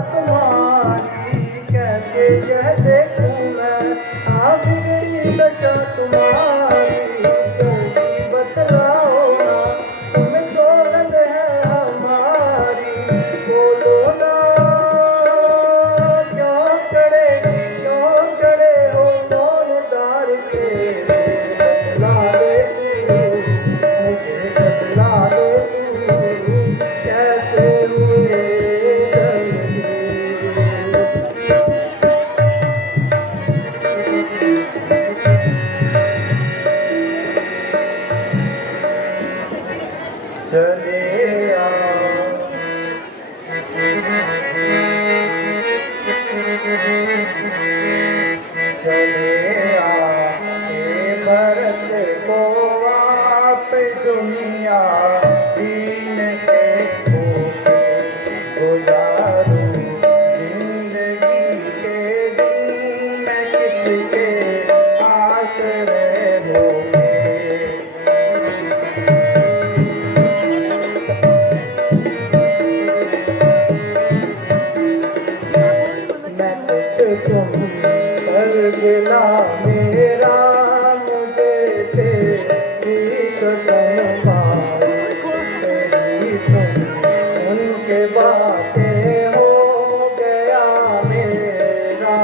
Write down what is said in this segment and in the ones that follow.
तुम्हारी कैसे यह देखूं मैं, बिगड़ी दशा तुम्हारी जल्दी बतलाओ ना, तुम्हें सोगंद है हमारी, बोलो ना क्यों चढ़े हो मौलदार के, बतला दे तू मुझे, बतला दे तू कैसे हुए चले आओ, चले आए भरत को आप दुनिया दीन से गुजारूं जिंदगी के दिन मैं किसके आश्रय होके, तुम कर गिला मेरा मुझे तेरी कसम तेरी सुन के बातें हो गया मेरा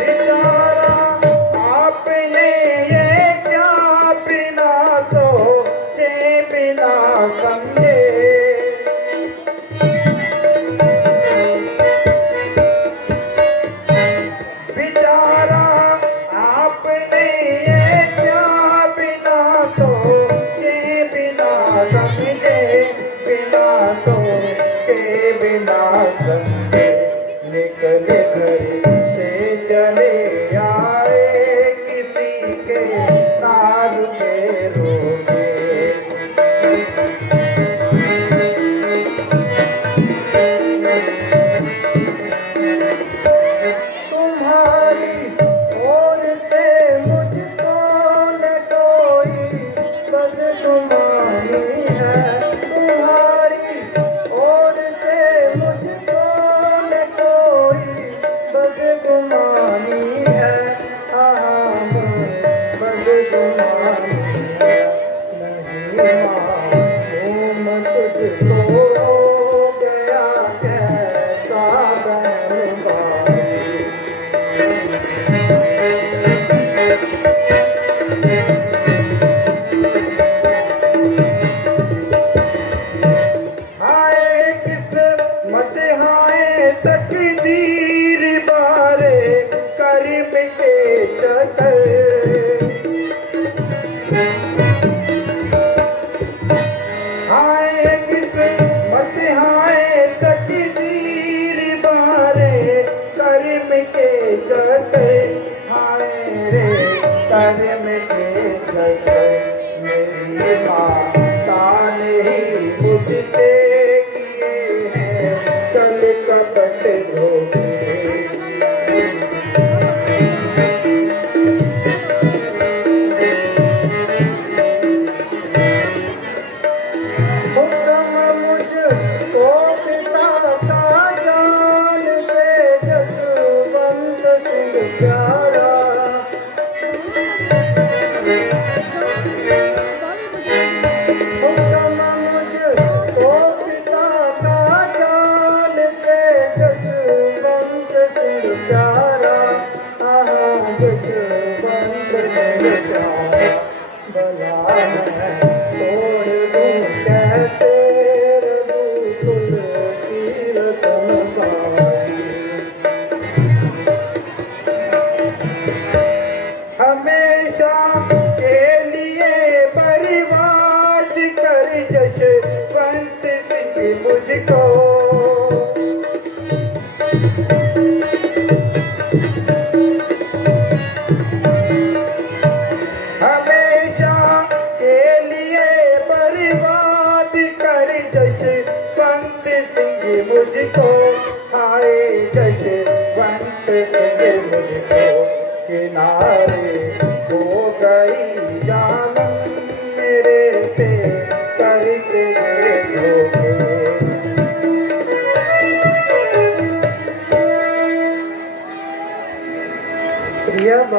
बेचारा आपने बिना समझे, बेचारा आपने ये क्या बिना सोचे बिना समझे, बिना सोचे बिना समझे निकले घर से चले आए किसी के नाम के रोके, तुम्हारी ओर से मुझको न कोई बदगुमानी है, तुम्हारी ओर से मुझको न कोई बदगुमानी है, बदगुमानी है, नहीं मालूम तुझको हो गया कैसा बर्बाद, हाय किस्मत हाय तकदीर बारे कर्म के चक्कर, हाय किस्मत हाय तकदीर बारे कर्म के चक्कर, हाय रे कर्म के चक्कर, मेरी माता ने ही मुझसे किए हैं चल कपट धोखे, हमेशा के लिए बर्बाद कर जशवंत सिंह मुझको, हमेशा के लिए बर्बाद कर जशवंत सिंह मुझको, हाय जशवंत सिंह मुझको किनारे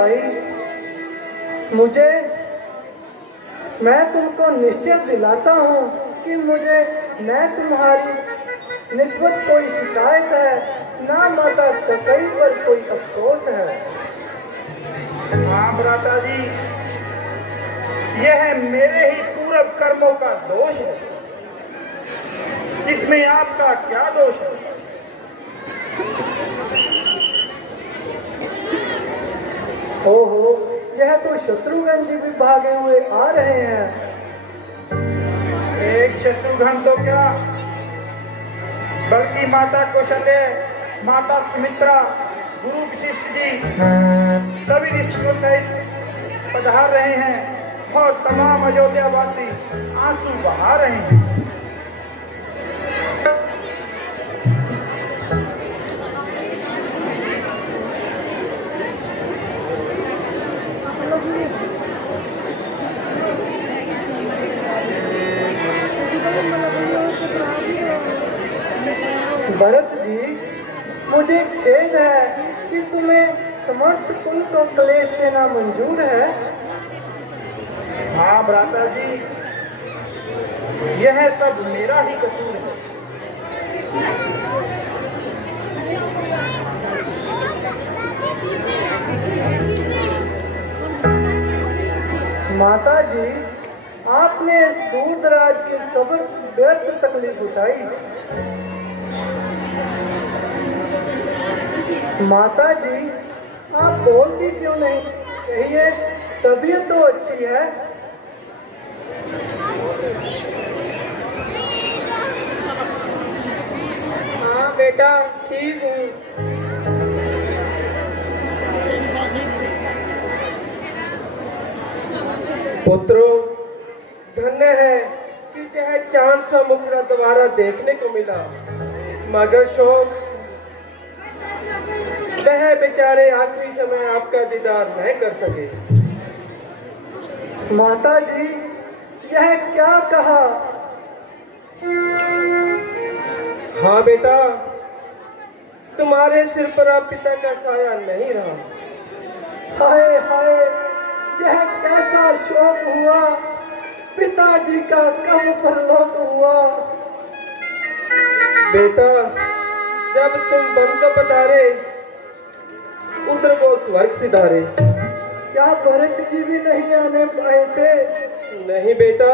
भाई, मैं तुमको निश्चय दिलाता हूँ कि मुझे न तुम्हारी निस्बत कोई शिकायत है, ना माता कई पर कोई अफसोस है। हाँ भ्राता जी, यह मेरे ही पूर्व कर्मों का दोष है, जिसमें आपका क्या दोष है? ओहो, यह तो शत्रुघ्न जी भी भागे हुए आ रहे हैं। एक शत्रुघ्न तो क्या, बल्कि माता कौशल्य, माता सुमित्रा, गुरु वशिष्ठ जी सभी ऋषियों सहित पधार रहे हैं और तमाम अयोध्यावासी आंसू बहा रहे हैं। भरत जी, मुझे खेद है कि तुम्हें समस्त कुल को क्लेश देना मंजूर है। हाँ भ्राता जी, यह सब मेरा ही कसूर है। माता जी, आपने इस दूर दराज की सब व्यर्थ तकलीफ उठाई। माता जी, आप बोलती क्यों नहीं? कहिए, तबीयत तो अच्छी है। हाँ बेटा, ठीक हूँ। पुत्रों, धन्य है कि यह चांद सा मुखड़ा दोबारा देखने को मिला, मगर शोक वह बेचारे आखिरी समय आपका दीदार नहीं कर सके। माता जी, यह क्या कहा? हाँ बेटा, तुम्हारे सिर पर अब पिता का साया नहीं रहा। हाय हाय, यह कैसा शोक हुआ, पिताजी का कब परलोक हुआ। बेटा, जब तुम बन को पधारे, उधर वो स्वर्ग सिधारे। क्या भरत जी भी नहीं आने पाए थे? नहीं बेटा,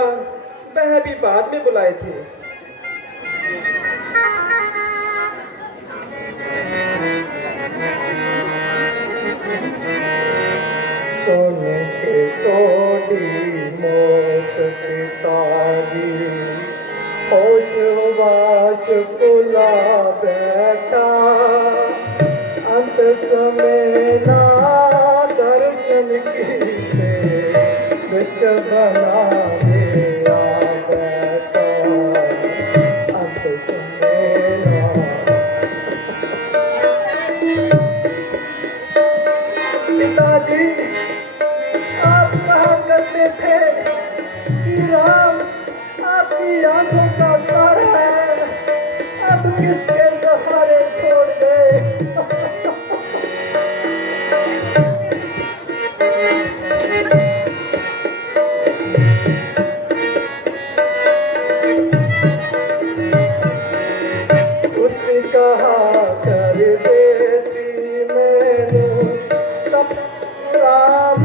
वह भी बाद में बुलाए थे। सोने के सोडी मोत पिताजी, होश वाच कुला बैठा, अंत समय ना दर्शन कीते, बिच बना मेरा बैठा, अंत समय ना। पिताजी, आप कहा करते थे कि राम आपकी आंखों का तारा है, अब किसके सहारे छोड़ गए? उसने कहा कर देती मैंने तब राम।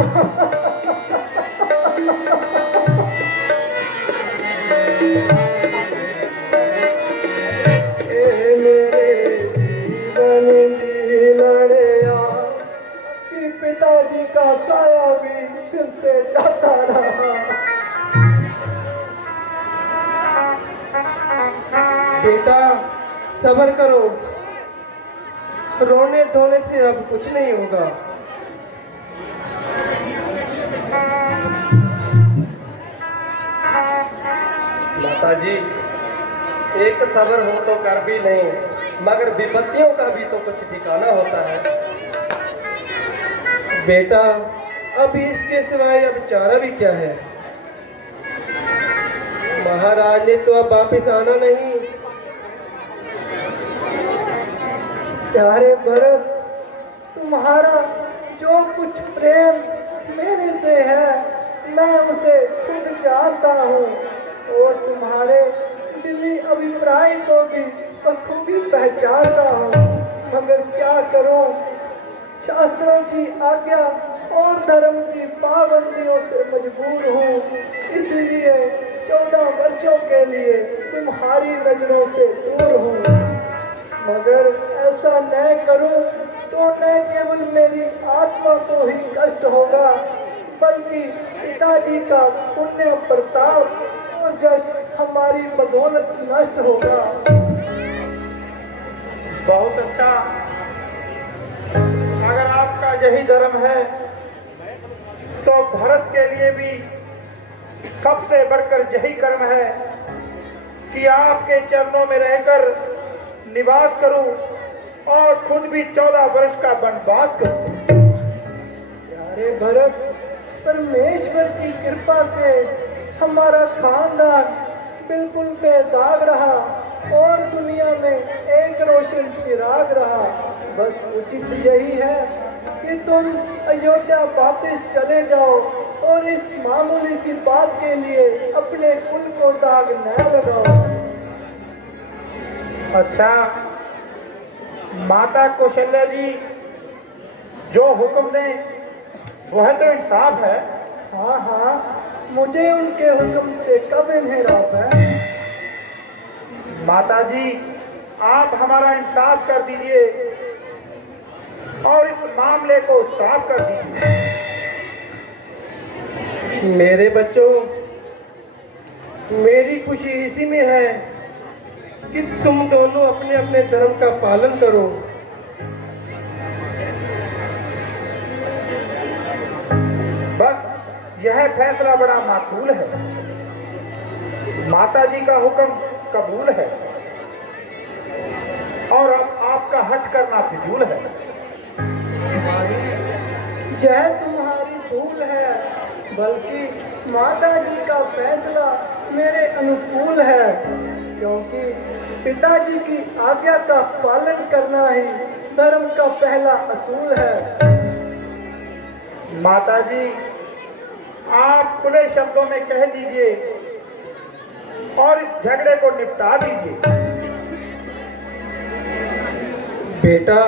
पिताजी का साया भी सिर से जाता रहा। बेटा, सब्र करो, रोने धोने से अब कुछ नहीं होगा। माताजी, एक सब्र हो तो कर भी नहीं, मगर विपत्तियों का भी तो कुछ ठिकाना होता है। बेटा, अभी इसके सिवाय अब चारा भी क्या है? महाराज ने तो अब वापिस आना नहीं। प्यारे भरत, तुम्हारा जो कुछ प्रेम मेरे से है मैं उसे खुद जानता हूँ और तुम्हारे दिली अभिप्राय को भी बखूबी पहचानता हूँ, मगर क्या करूँ, शास्त्रों की आज्ञा और धर्म की पाबंदियों से मजबूर हूँ, इसलिए 14 वर्षों के लिए तुम्हारी नजरों से दूर हूँ। मगर ऐसा न करूं तो न केवल मेरी आत्मा को ही कष्ट होगा, बल्कि पिताजी का पुण्य प्रताप और जश हमारी बदौलत नष्ट होगा। बहुत अच्छा। अगर आपका यही धर्म है तो भरत के लिए भी सबसे बढ़कर यही कर्म है कि आपके चरणों में रहकर निवास करूं और खुद भी 14 वर्ष का वनवास करूं। प्यारे भरत, परमेश्वर की कृपा से हमारा खानदान बिल्कुल बेदाग रहा और दुनिया में एक रोशन चिराग रहा। बस उचित यही है कि तुम अयोध्या वापस चले जाओ और इस मामूली सी बात के लिए अपने कुल को दाग न लगाओ। अच्छा, माता कौशल्या जी जो हुक्म दें वह तो इंसाफ है। हाँ हाँ, मुझे उनके हुक्म से कब इन्हेराफ है। माता जी, आप हमारा इंसाफ कर दीजिए और इस मामले को साफ कर दीजिए। मेरे बच्चों, मेरी खुशी इसी में है कि तुम दोनों अपने अपने धर्म का पालन करो। बस यह फैसला बड़ा माकूल है। माता जी का हुक्म कबूल है और अब आपका हट करना फिजूल है। यह तुम्हारी भूल है, बल्कि माता जी का फैसला मेरे अनुकूल है, क्योंकि पिताजी की आज्ञा का पालन करना ही धर्म का पहला असूल है। माता जी, आप खुले शब्दों में कह दीजिए और इस झगड़े को निपटा दीजिए। बेटा,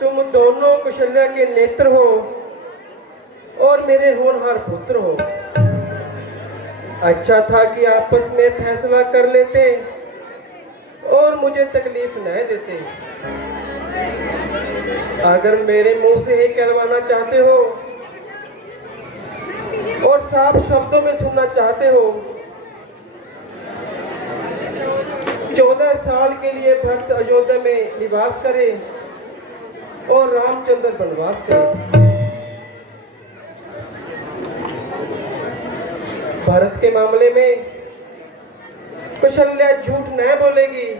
तुम दोनों कौशल्या के नेत्र हो और मेरे होनहार पुत्र हो। अच्छा था कि आपस में फैसला कर लेते और मुझे तकलीफ न देते। अगर मेरे मुंह से ही कहलवाना चाहते हो और साफ शब्दों में सुनना चाहते हो, 14 साल के लिए भक्त अयोध्या में निवास करे और रामचंद्र वनवास करे। भरत के मामले में कौशल्या झूठ न बोलेगी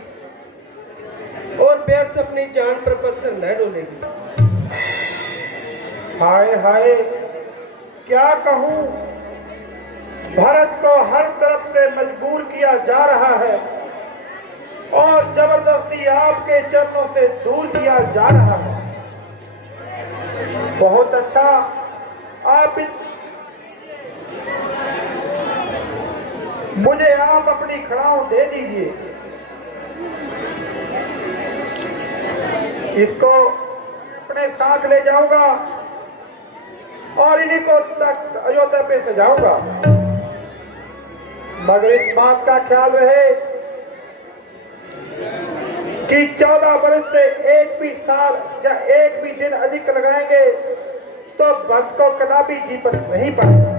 और व्यर्थ अपनी जान पर पत्थर न डोलेगी। हाय हाय, क्या कहूं, भरत को हर तरफ से मजबूर किया जा रहा है और जबरदस्ती आपके चरणों से दूर किया जा रहा है। बहुत अच्छा, मुझे आप अपनी खड़ाऊ दे दीजिए। इसको अपने साथ ले जाऊंगा और इन्हीं को तक अयोध्या पे सजाऊंगा। मगर इस बात का ख्याल रहे कि 14 वर्ष से एक भी साल या एक भी दिन अधिक लगाएंगे तो भक्त को कदापि जीवन नहीं पाएगा।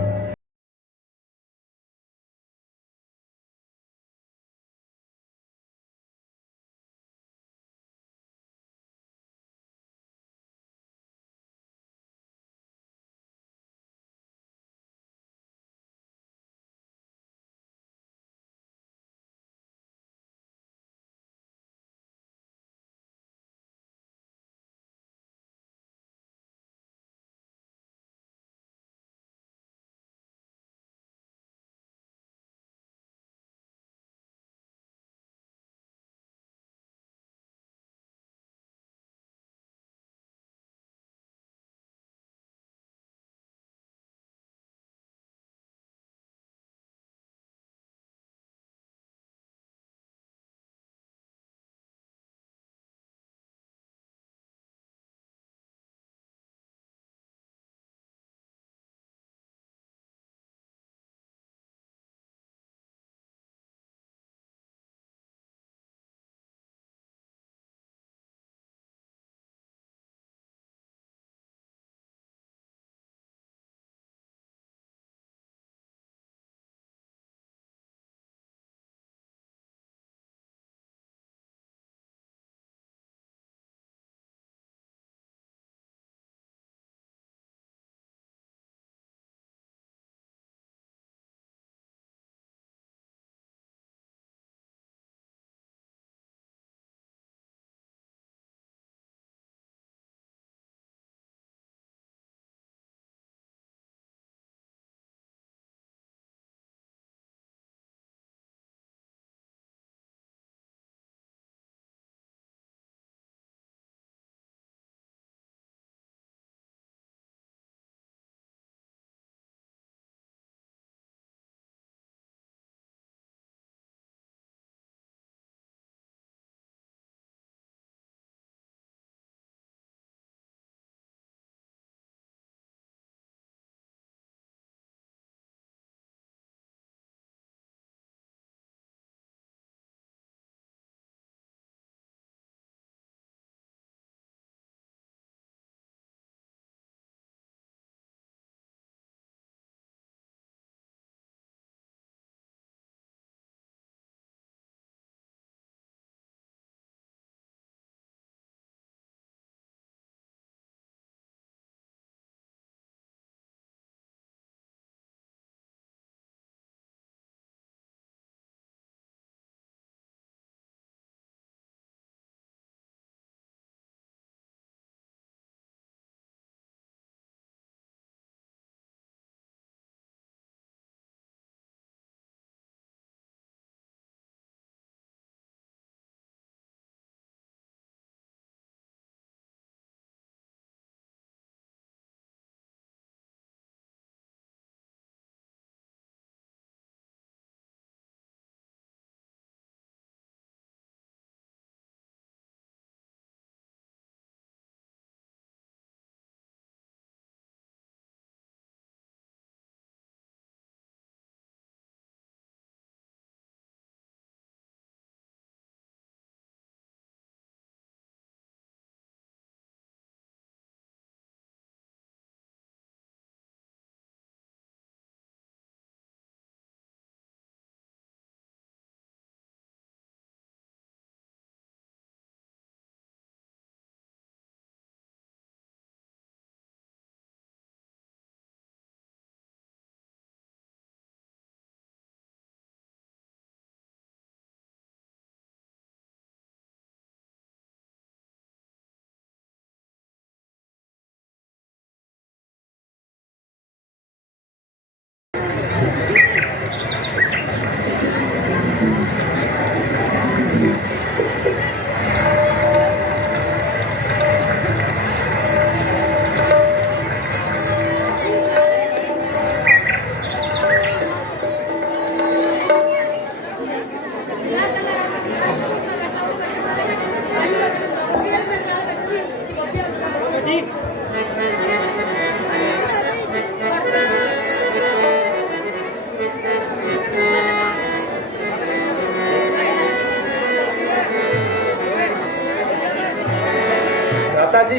माता जी,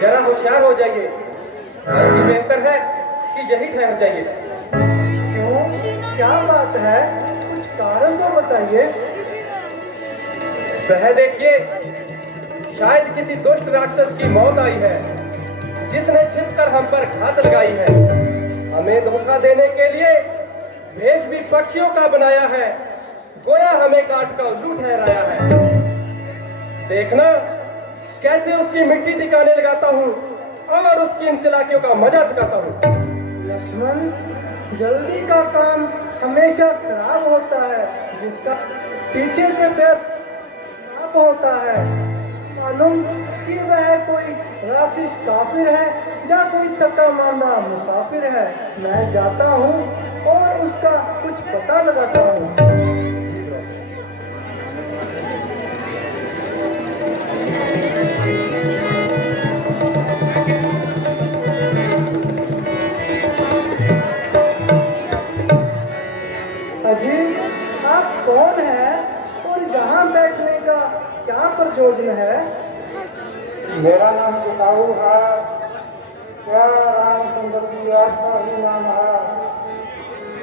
जरा होशियार हो जाइए। बल्कि बेहतर है कि यही ठहर जाइए। क्यों, क्या बात है? कुछ कारण तो बताइए। वह देखिए, शायद किसी दुष्ट राक्षस की मौत आई है, जिसने छिपकर हम पर घात लगाई है। हमें धोखा देने के लिए भेष भी पक्षियों का बनाया है, गोया हमें काट कर उल्लू ठहराया है। देखना कैसे उसकी मिट्टी दिखाने लगाता हूँ और उसकी इन चालाकियों का मजा चुकाता हूँ। लक्ष्मण, जल्दी का काम हमेशा खराब होता है, जिसका पीछे से फिर खराब होता है। मालूम कि वह कोई राक्षस काफिर है या कोई थका मांदा मुसाफिर है। मैं जाता हूँ और उसका कुछ पता लगाता हूँ। अजी, आप कौन हैं और यहाँ बैठने का क्या प्रयोजन है? मेरा नाम टिकाऊ है। क्या रामचंद्र की आत्मा ही नाम है?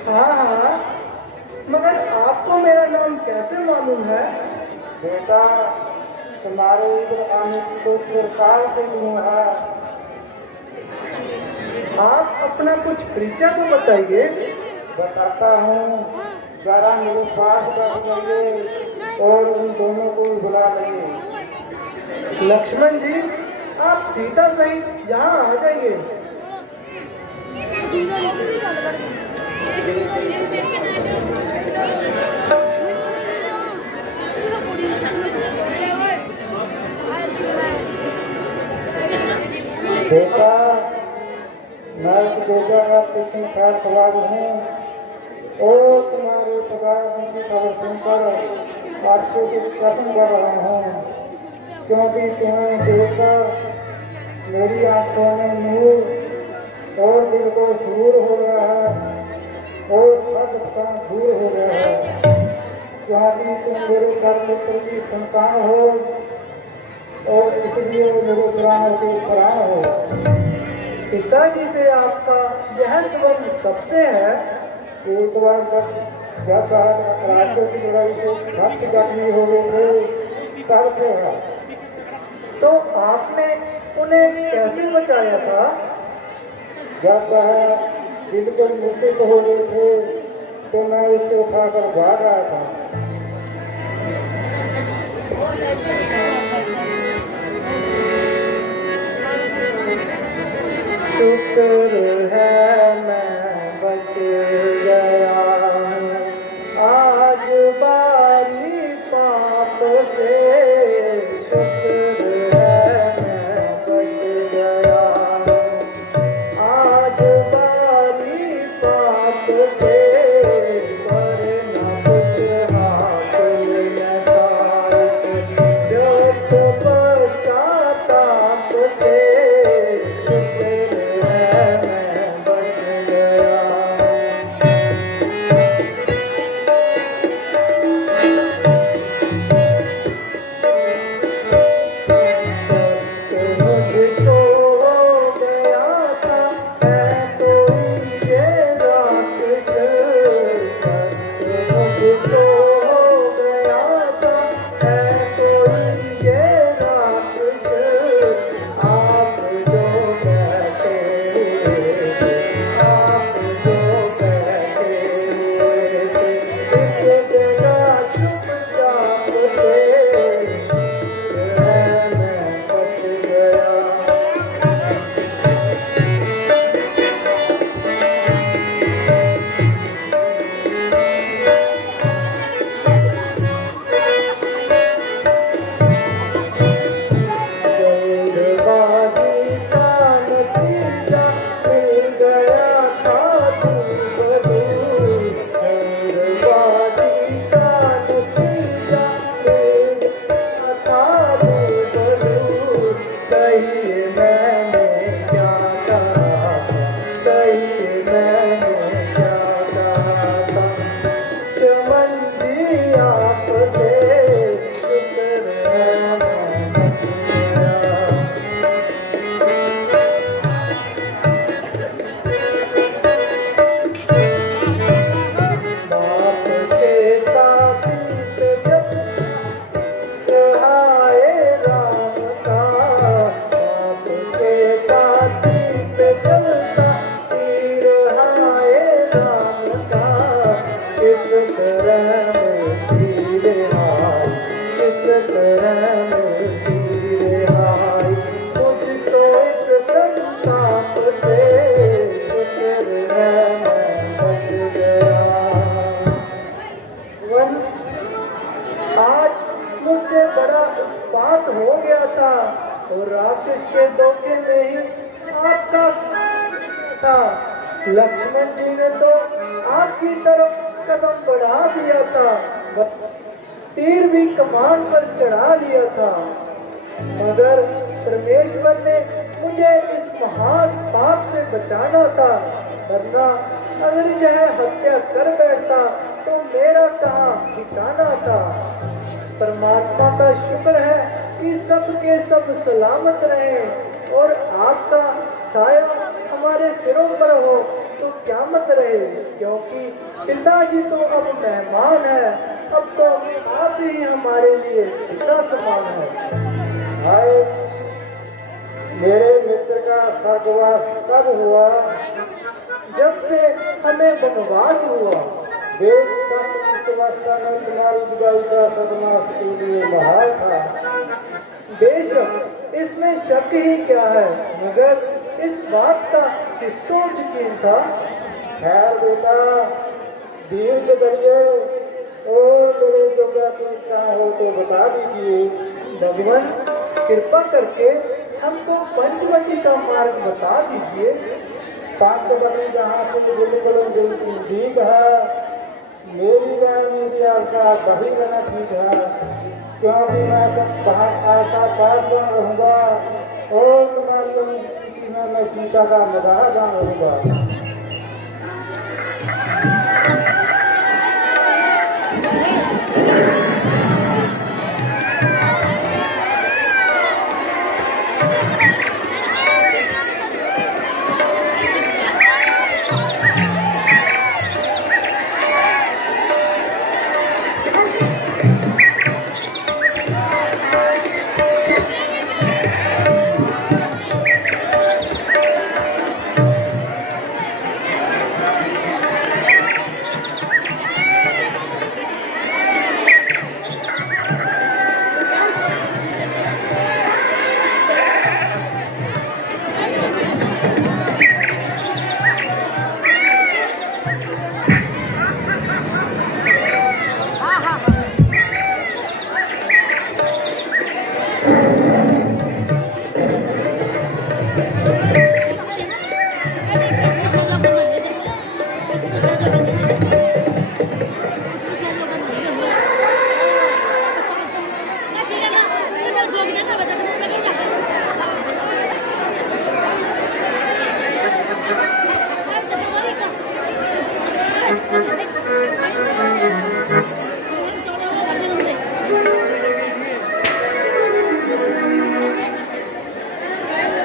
हाँ हाँ, मगर आपको मेरा नाम कैसे मालूम है? बेटा, तुम्हारे इधर आने की तो चिरकाल से क्यों है? आप अपना कुछ परिचय तो बताइए। बताता हूँ, जरा मेरे पास बैठ जाइए और उन दोनों को बुला लेंगे। लक्ष्मण जी, आप सीता सहित यहाँ आ जाइए। बेटा, मैं इस बेटा का कितनी खैर सवाल हूँ और तुम्हारे पदार्थों की खबर सुनकर आपसे कुछ प्रश्न कर रहा हूँ, क्योंकि तुम्हें देखकर मेरी आंखों में नूर और दिल को सूर हो गया है और सब काम दूर हो गया है, क्योंकि तुम मेरे पुत्र की संतान हो और इसलिए मेरे प्राणों के प्राण हो। पिताजी से आपका यह संबंध कब से है? एक बार जब राष्ट्र की लड़ाई से भक्त जख्मी हो गए थे, तब से है। तो आपने उन्हें कैसे बचाया था? जब वह बिल्कुल मूर्छित हो गए थे, तो मैं उसको उठाकर भाग रहा था। शुक्र है मैं बच गया हूँ आज बारी पाप से। शुक्र है मैं बच गया हूँ आज बारी पाप से। वरना कुछ हासिल न था जब तो पश्चाताप से। और राक्षस के धोखे में ही आपका था। लक्ष्मण जी ने तो आपकी तरफ कदम बढ़ा दिया था, तीर भी कमान पर चढ़ा लिया था, मगर परमेश्वर ने मुझे इस महान पाप से बचाना था, वरना अगर यह हत्या कर बैठता तो मेरा कहाँ ठिकाना था। परमात्मा का शुक्र है कि सब के सब सलामत रहे और आपका साया हमारे सिरों पर हो तो क़यामत रहे, क्योंकि पिताजी तो अब मेहमान है, अब तो आप ही हमारे लिए पिता समान है। भाई, मेरे मित्र का स्वर्गवास कब हुआ? जब से हमें वनवास हुआ। वेद संत इस अवस्था में तुम्हारी विदाई का सदमा के लिए महान था। बेशक इसमें शक ही क्या है, मगर इस बात का किसको यकीन था? खैर बेटा, दीर्घ करिए और मेरे जो क्या पूछना हो तो बता दीजिए। भगवान कृपा करके हमको पंचवटी का मार्ग बता दीजिए। पंचवटी जहाँ से बिल्कुल ठीक है, मेरी राय मेरी आपका वही रहना ठीक है, क्योंकि मैं सब ऐसा पास रहूँगा और तुम्हारी स्थिति में मैं सीता का नजारा जान रहूँगा।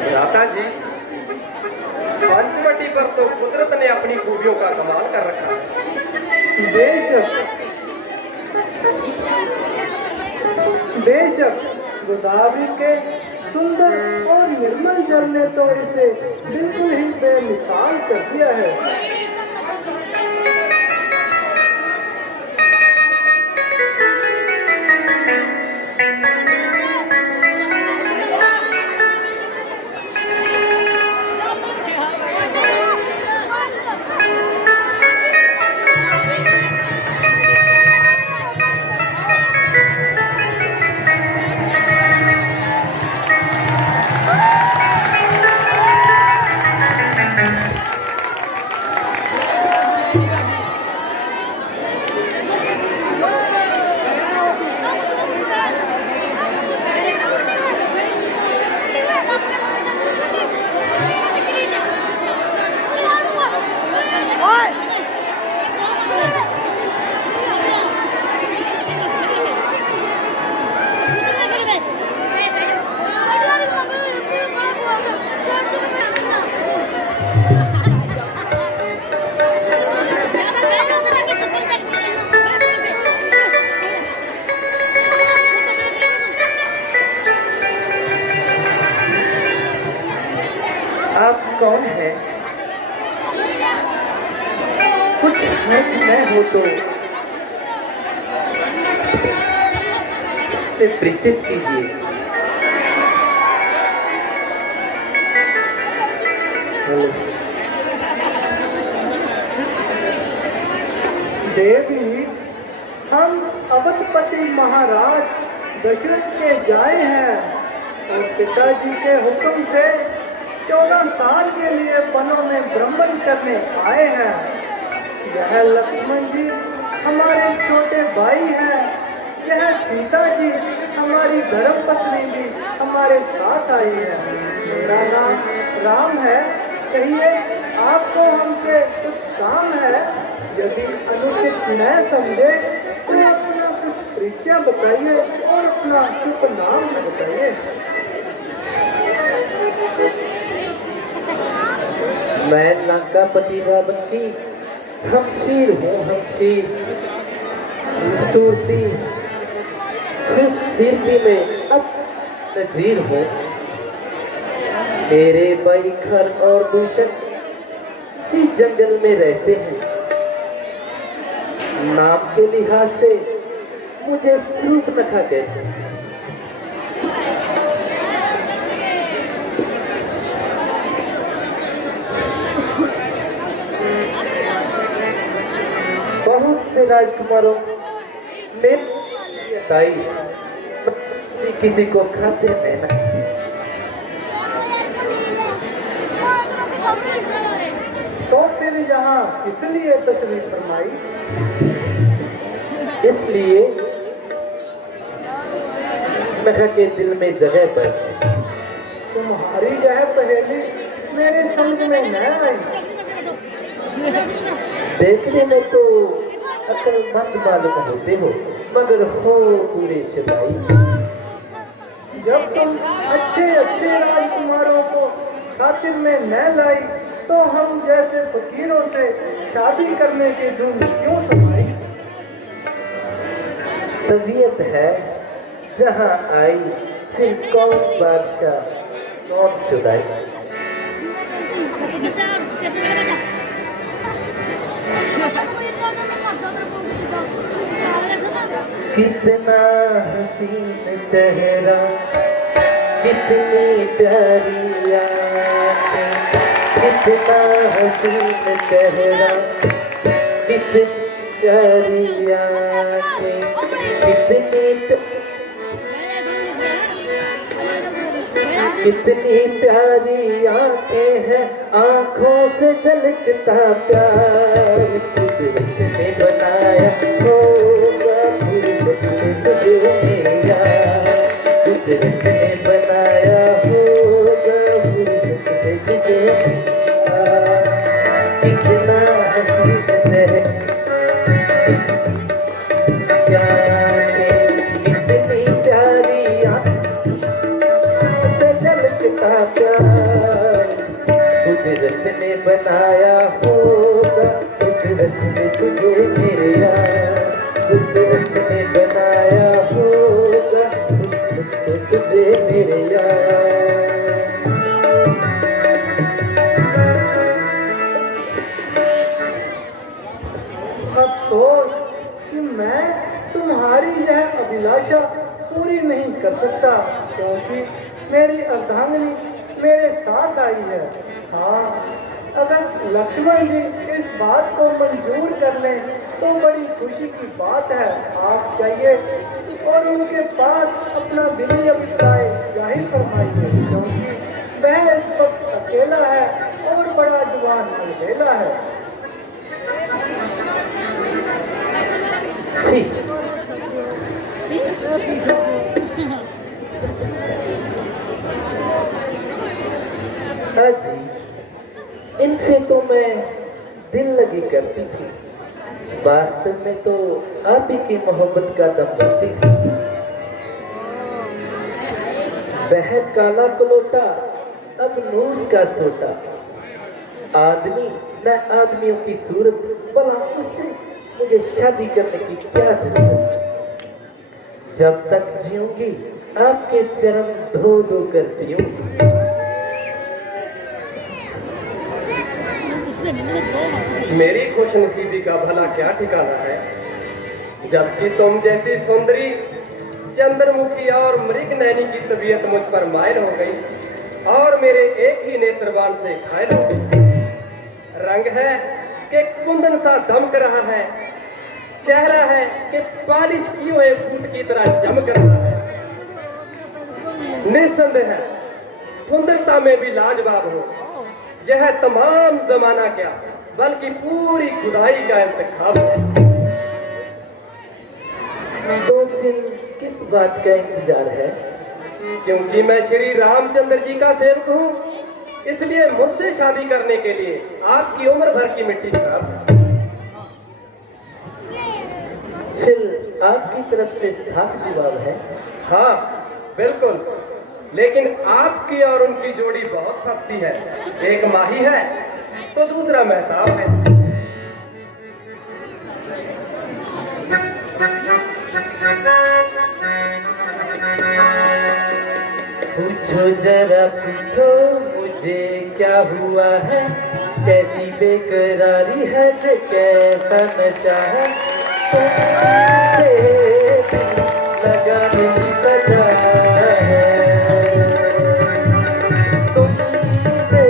भ्राता जी, पंचवटी पर तो कुदरत ने अपनी खूबियों का कमाल कर रखा है। बेशक गोदावरी के सुंदर और निर्मल जल ने तो इसे बिल्कुल ही बेमिसाल कर दिया है। आप कौन है? कुछ हर्ज न हो तो से परिचित कीजिए। देवी, हम अवधपति महाराज दशरथ के जाए हैं। और पिताजी के हुक्म से 14 साल के लिए वनों में भ्रमण करने आए हैं। यह लक्ष्मण जी हमारे छोटे भाई हैं। यह सीता जी हमारी धर्मपत्नी भी हमारे साथ आई है। मेरा नाम राम है। कहिए आपको हमसे कुछ काम है? यदि अनुचित न समझे तो अपना कुछ परिचय बताइए और अपना शुभ नाम बताइए। मैं लंकापति रावण की हमशीर हूँ, हमशीर सूरती खूबसूरती में अब नजीर हूँ। मेरे भाई खर और दूषण इसी जंगल में रहते हैं। नाम के लिहाज से मुझे सूर्पनखा कहते हैं। बहुत से राजकुमारों में किसी को खाते में ना। तो फिर यहाँ किस लिए तशरीफ फरमाई? इसलिए नखा के दिल में जगह पर तुम्हारी यह पहेली मेरे समझ में न आई। देखने में तो अक्लमंद मालूम होते हो, मगर हो पूरे शदाई। जब तुम अच्छे अच्छे राजकुमारों को खातिर में न लाई तो हम जैसे फकीरों से शादी करने की धूम क्यों समाई? तबीयत है जहाँ आई, फिर कौन बादशाह कौन शुदाई। कितना हसीन चेहरा, कितनी प्यारी आँखें, कितना हसीन चेहरा, कितनी प्यारी आँखें, कितनी प्यारी आँखें हैं, आँखों से झलकता प्यार। कुदरत ने बनाया होगा फुर्सत से तुझे मेरा, कुदरत ने बनाया होगा फुर्सत से तुझे मेरा। कितना हसीन चेहरा, कितनी प्यारी आँखें से झलकता प्यार। कुदरत ने बनाया होगा कुदरत से तुझे मेरे यार, कुदरत ने बनाया होगा कुदरत से तुझे मेरे यार। अफसोस कि मैं तुम्हारी यह अभिलाषा पूरी नहीं कर सकता, क्योंकि मेरी अर्धांगिनी मेरे साथ आई है। हाँ, अगर लक्ष्मण जी इस बात को मंजूर कर लें तो बड़ी खुशी की बात है। आप जाइए और उनके पास अपना दिली अभिप्राय जाहिर फरमाइए, क्योंकि वह इस वक्त अकेला है और बड़ा जवान अलबेला है। ठीक, जी, इनसे तो मैं दिल लगी करती थी, वास्तव में तो आप ही की मोहब्बत का दम भरती थी। वह काला कलोटा अब नूस का सोटा, आदमी न आदमियों की सूरत, भला उससे मुझे शादी करने की क्या जरूरत। जब तक जीऊंगी आपके चरण धो धो कर पीऊंगी। मेरी खुशनसीबी का भला क्या ठिकाना है, जबकि तुम जैसी सुंदरी चंद्रमुखी और मृग नैनी की तबीयत मुझ पर मायल हो गई और मेरे एक ही नेत्रबान से घायल हो गई। रंग है कि कुंदन सा दमक रहा है, चेहरा है कि पालिश किए हुए फूट की तरह चमक रहा है। निस्संदेह सुंदरता में भी लाजवाब हो, यह तमाम जमाना क्या बल्कि पूरी खुदाई का इंतखाब है। तो फिर किस बात का इंतजार है? क्योंकि मैं श्री रामचंद्र जी का सेवक हूँ, इसलिए मुझसे शादी करने के लिए आपकी उम्र भर की मिट्टी खराब। फिर आपकी तरफ से साफ जवाब है? हाँ बिल्कुल, लेकिन आपकी और उनकी जोड़ी बहुत खपती है। एक माही है तो दूसरा महताब है। पूछो जरा पूछो मुझे क्या हुआ है, कैसी बेकरारी है जो कैसा नशा है, लगाने की सजा है, तुमसे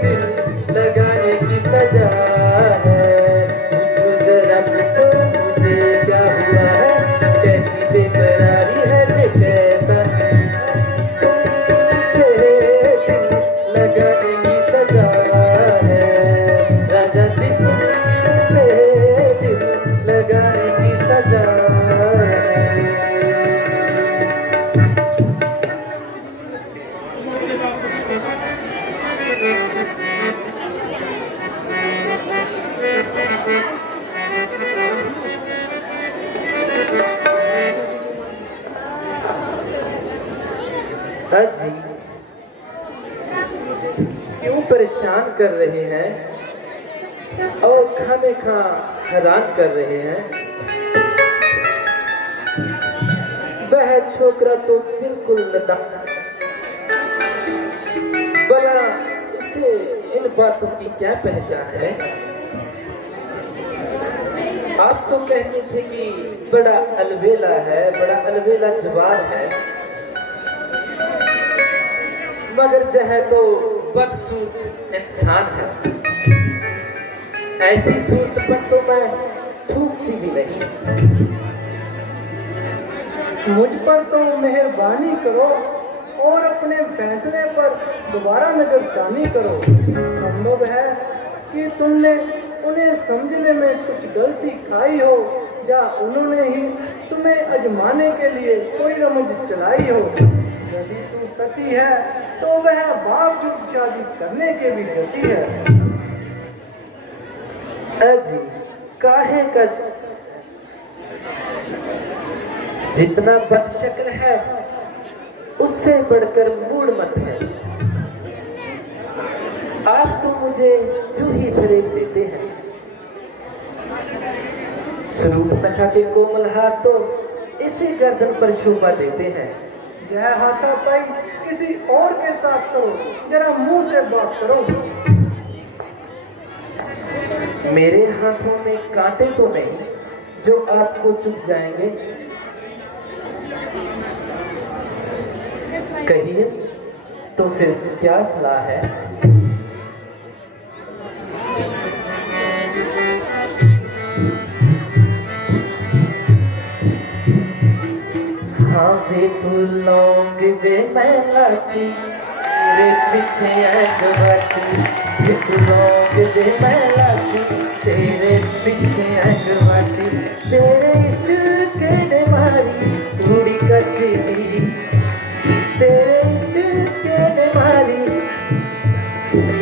दिल लगाने की सजा है। पूछो जरा पूछो मुझे क्या हुआ है, कैसी बेकरारी है जो कैसा लगाने की सजा है, राजा जी तुमसे दिल लगाने की सजा है। जी क्यों परेशान कर रहे हैं और खाने खा हैरान कर रहे हैं? वह छोकरा तो बिल्कुल नदान, भला इसे इन बातों की क्या पहचान है? आप तो कहते थे कि बड़ा अलबेला है, बड़ा अलबेला जवान है, मगर जह तो बदसूरत इंसान है। ऐसी सूरत पर तो मैं थूकती भी नहीं। मुझ पर तो मेहरबानी करो और अपने फैसले पर दोबारा नजरसानी करो। संभव है कि तुमने उन्हें समझने में कुछ गलती खाई हो या उन्होंने ही तुम्हें आजमाने के लिए कोई रमज चलाई हो। यदि तू सती है तो वह बावजूद शादी करने के भी गति है। अजी काहे का जितना बदशक्ल है उससे बढ़कर मूड मत है। आप तो मुझे जूही भरे देते हैं। स्वरूप नखा के कोमल हाथ तो इसी गर्दन पर शोभा देते हैं। यह हाथापाई किसी और के साथ करो, जरा मुंह से बात करो। मेरे हाथों में कांटे तो नहीं जो आपको चुभ जाएंगे। कहिए तो फिर क्या सलाह है? हाँ वे तू लौंग वे मैं लाची, तेरे पीछे अगवाची। वे तू लौंग वे मैं लाची, तेरे पीछे अगवाची। तेरे इश्क ने मारी थोड़ी कचरी, तेरे इश्क ने मारी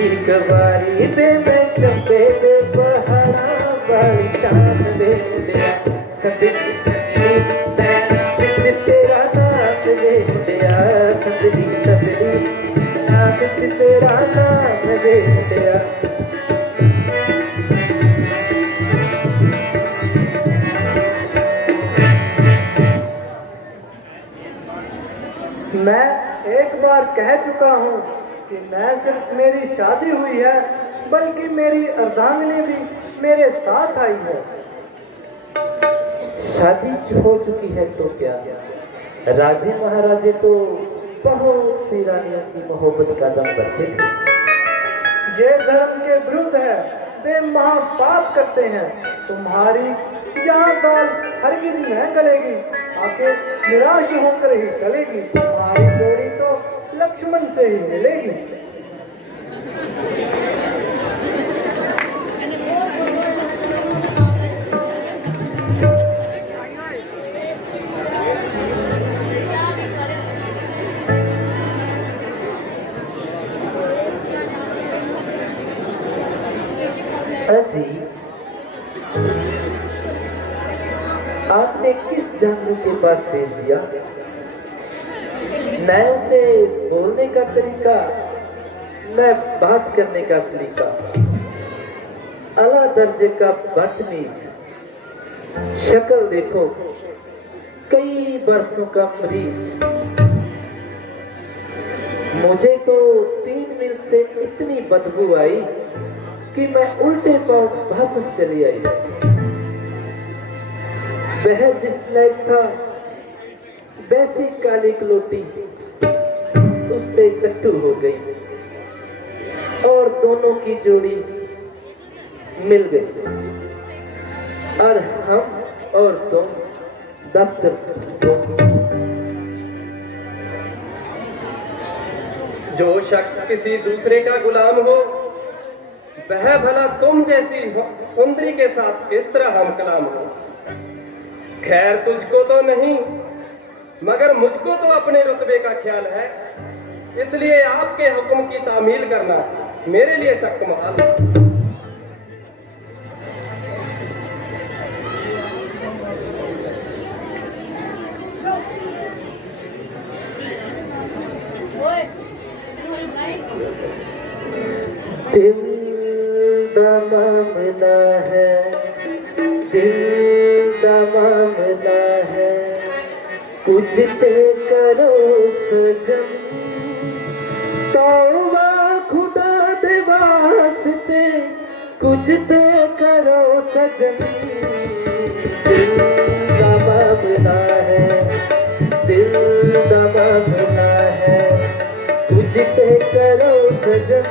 एक बारी। बे मैं चंपे दे पहाड़ा वाली शान दे दिया। सदरी सदरी तेरा नाम दे दिया। सदरी सदरी तेरा नाम दे दिया। मैं एक बार कह चुका हूँ कि न सिर्फ मेरी शादी हुई है बल्कि मेरी अर्धांगिनी भी मेरे साथ आई है। शादी हो चुकी है तो क्या? राजे महाराजे तो बहुत सी रानियों की मोहब्बत का दम भरते थे। ये धर्म के विरुद्ध है, वे महापाप करते हैं। तुम्हारी यहाँ दाल हरगिज न गलेगी। आके निराश होकर ही चलेगी। हमारी जोड़ी तो लक्ष्मण से ही मिलेगी। जी, आपने किस जानवर के पास भेज दिया? न उसे बोलने का तरीका, न बात करने का सलीका, आला दर्जे का बदतमीज, शक्ल देखो कई बरसों का मरीज। मुझे तो 3 मील से इतनी बदबू आई कि मैं उल्टे पांव वापस चली आई। वह जिस लायक था वैसी काली कलोटी उस पे कट्टू हो गई और दोनों की जोड़ी मिल गई और हम और तुम दफ्तर। जो शख्स किसी दूसरे का गुलाम हो वह भला तुम जैसी सुंदरी के साथ किस तरह हम कलाम हो। खैर तुझको तो नहीं मगर मुझको तो अपने रुतबे का ख्याल है, इसलिए आपके हुक्म की तामील करना मेरे लिए सख्त मुहाल है। दिल दा मामला है, दिल दा मामला है, कुछ ते करो सजन, तौबा खुदा दे वास्ते कुछ ते करो सजन। दिल दा मामला है, दिल दा मामला है, कुछ ते करो सजन,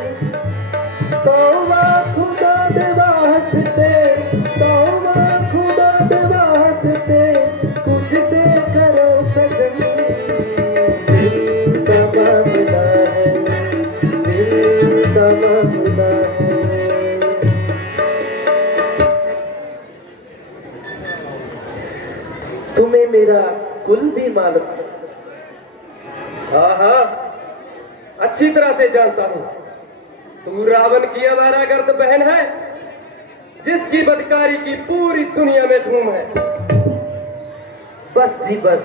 तौबा खुदा दे वास्ते, तौबा खुदा दे वास्ते कुछ ते करो सजन। दिल का मामला है, दिल का मामला है। तुम्हें मेरा कुल भी मालूम? हाँ हाँ अच्छी तरह से जानता हूँ। तू रावण की आवारागर्द बहन है जिसकी बदकारी की पूरी दुनिया में धूम है। बस जी बस,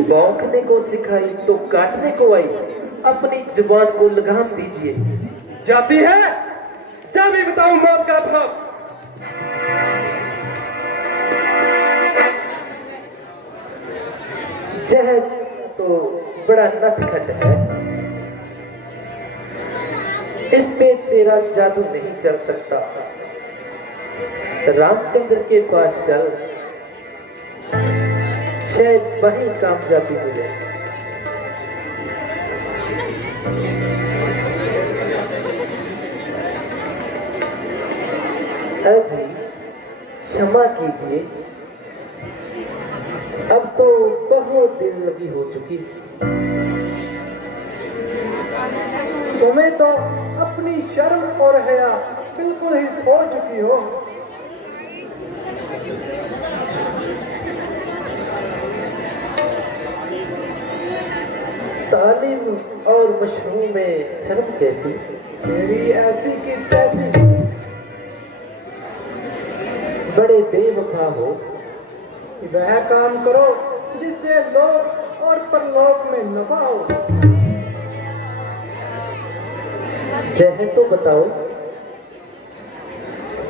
भौंकने को सिखाई तो काटने को आई, अपनी जुबान को लगाम दीजिए। जाती है जा भी बताऊं मौत का भाव। जहर तो बड़ा नटखट है, इस पे तेरा जादू नहीं चल सकता। रामचंद्र के पास चल, शायद वही कामयाबी मिले। जी क्षमा कीजिए, अब तो बहुत दिल लगी हो चुकी। तुम्हें तो अपनी शर्म और हया बिल्कुल ही खो चुकी हो। तालीम और मशरूम में शर्म कैसी? मेरी ऐसी की तैसी। बड़े बेवफा हो। वह काम करो जिससे लोक और परलोक में नफा हो। चाहे तो बताओ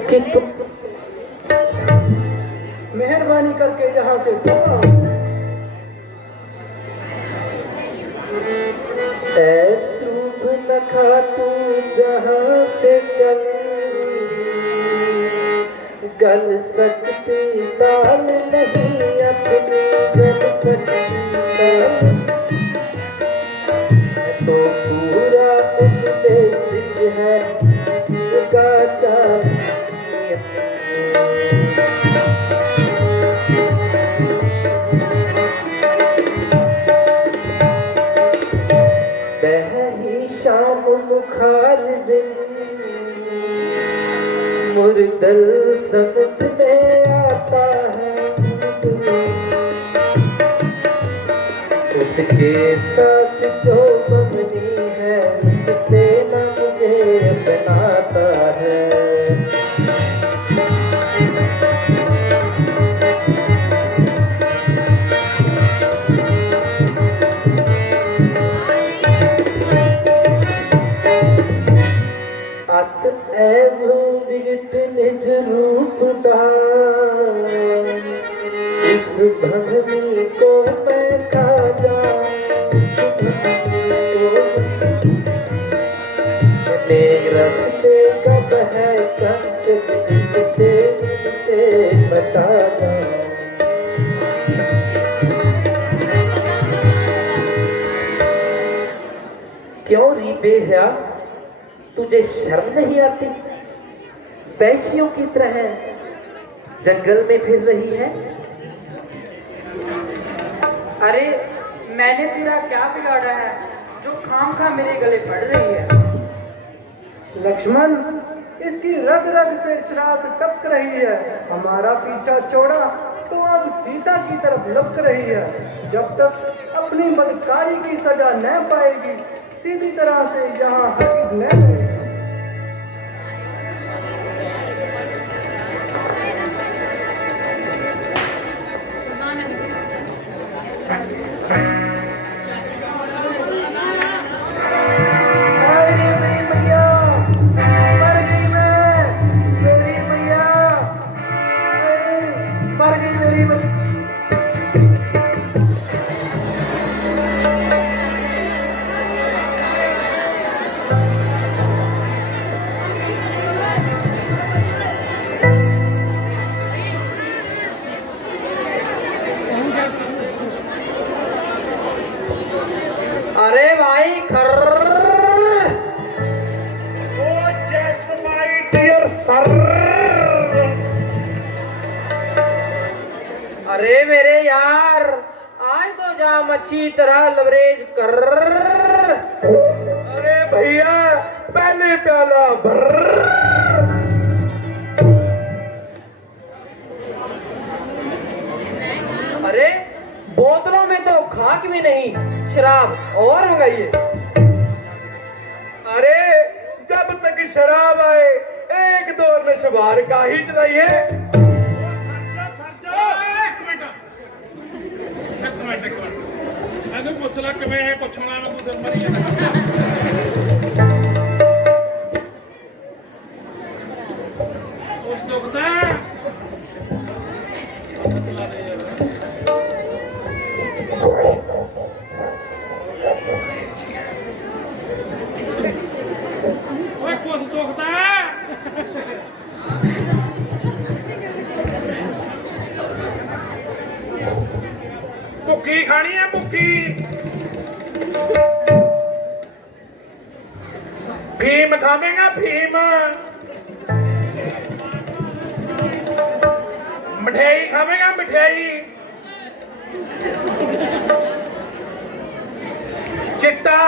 कि तुम मेहरबानी करके यहाँ से जाओ। ऐसूब न खा तू जहाँ से चल, गल सकती दाल नहीं अपनी, गल सकती दाल तो पूरा उपदेश है का चाहिए। और दल समझ में आता है उसके साथ जो बनी है उससे न मुझे अपनाता है। विगत निज रूप दा उस भंगनी को मैं खा जा रस्ते कब है कंट से बता जा। क्यों री बेहया तुझे शर्म नहीं आती? वैश्यों की तरह जंगल में फिर रही है। अरे मैंने तेरा क्या बिगाड़ा है जो खामखा मेरे गले पड़ रही है? लक्ष्मण, इसकी रग रग से शराब टपक रही है। हमारा पीछा छोड़ा तो अब सीता की तरफ लपक रही है। जब तक अपनी बदकारी की सजा न पाएगी सीधी तरह से यहाँ हरगिज न रहेगी। अरे भाई खर अरे मेरे यार आज तो जाम अच्छी तरह लवरेज कर। अरे भैया पहले प्याला भर। अरे बोतलों में तो खाक भी नहीं, शराब और मंगाइए। अरे जब तक शराब आए एक दो नशबार का ही चलाइए। पुछला कि मैं पुछना ना कुछ मरी उस दुखदा ओए कुछ दुखदा भुक्की खानी है भुक्की। फीम खावेगा फीम। मिठाई खावेगा मिठाई। चिट्टा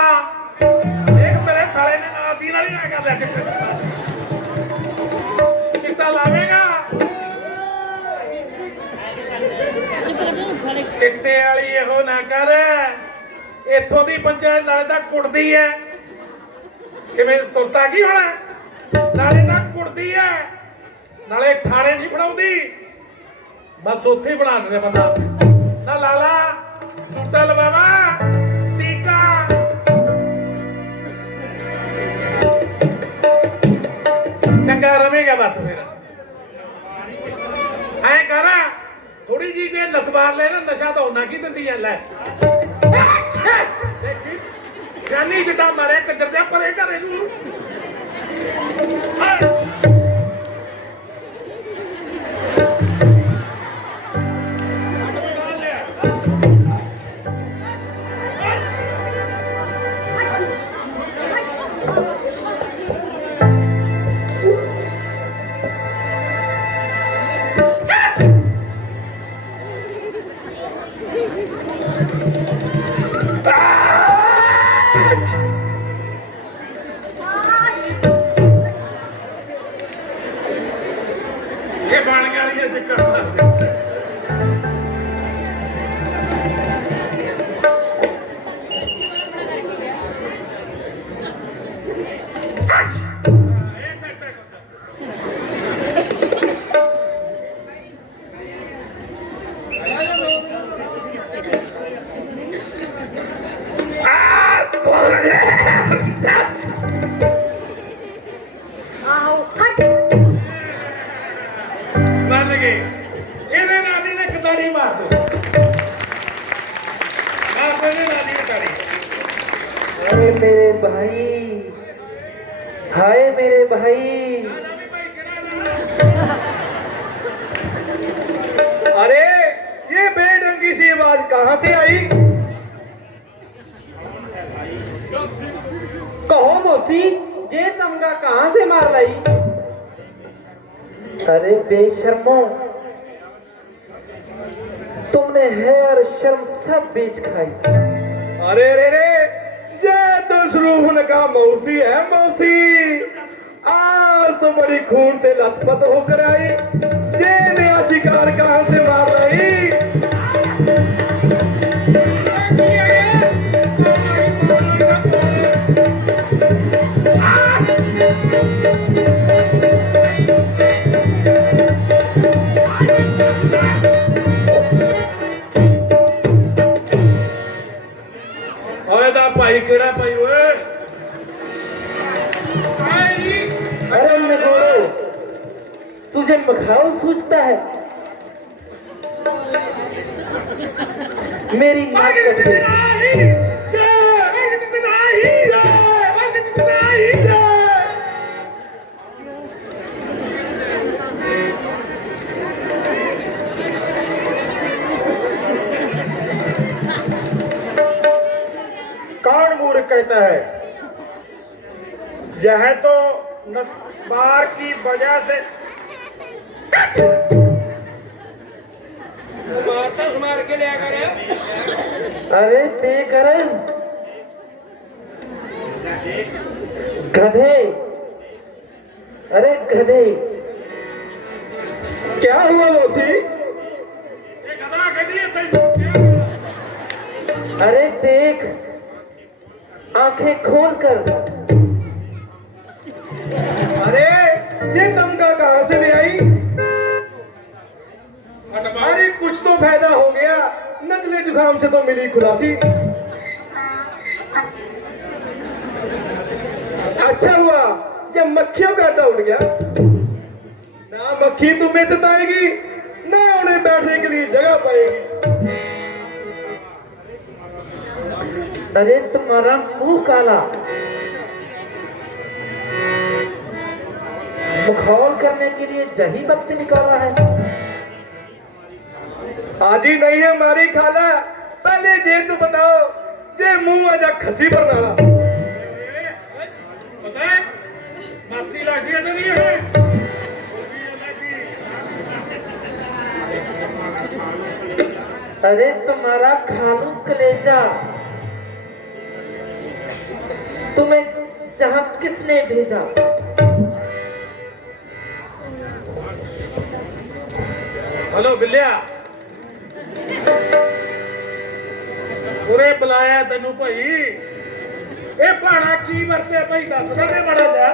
एक मेरे साले ने नाती नाली ना कर लिया। चिट्टा लावेगा चिट्टे वाली ਇਹੋ ना कर। इथों की पंचायत नाले तक कुटदी है किवें सुरता की होना नाले तक कुटदी है नाले ठाणे नहीं फड़ाउंदी बस उत्थे ही बना देने बंदा ना लाला सूटा लवावा टीका चंगा रवेगा बस फिर ऐ कर थोड़ी जी जे नसबार ले ना नशा तो होना की दिंदी है लै जानी जिदा मारे कजर दे परे घरे नू गए ਇਹਦੇ ਨਾਲ ਦੀ ਨੇ ਕਤਾੜੀ ਮਾਰ ਦੋ ਆਪ ਇਹਦੇ ਨਾਲ ਦੀ ਕਤਾੜੀ अरे मेरे भाई, हाय मेरे भाई। अरे ये बेढंगी सी आवाज कहाँ से आई? कहो मौसी, ये तमगा कहाँ से मार लाई? अरे बेशर्मो, तुमने है और शर्म सब बेच खाई। अरे रे रे, ये तो शरूफ लगा मौसी है मौसी। आज तो बड़ी खून से लथपथ होकर आई। ये नया शिकार कहाँ से मार रही? भाई केड़ा भाई ओए अरे नगोरो, तुझे मखाऊ सूझता है? मेरी नाक कट गई। कौन मूर्ख कहता है यह तो नस्बार की वजह से मार के लिया करे। अरे बेगरज गधे, अरे गधे, क्या हुआ मौसी? अरे देख, आंखें खोल कर। अरे ये तमगा कहाँ से ले आई? अरे कुछ तो फायदा हो गया, नजले जुकाम से तो मिली खुलासी। अच्छा हुआ जब मक्खियों का अड्डा उड़ गया। ना मक्खी तुम्हें सताएगी, ना उन्हें बैठने के लिए जगह पाएगी। अरे तुम्हारा मुंह काला, मखौल करने के लिए जही बत्ती निकाला है। आज ही नहीं है हमारी खाला, पहले ये तो बताओ, ये मुंह आजा खसी पर नाला। पता है मासी लाठी तो नहीं है। अरे तुम्हारा खालू कलेजा, तुम्हें जहां किसने भेजा? हेलो बिल्लिया, उरे बुलाया तेनू भाई। ये भाना की वरते भाई दस दे बड़ा जा।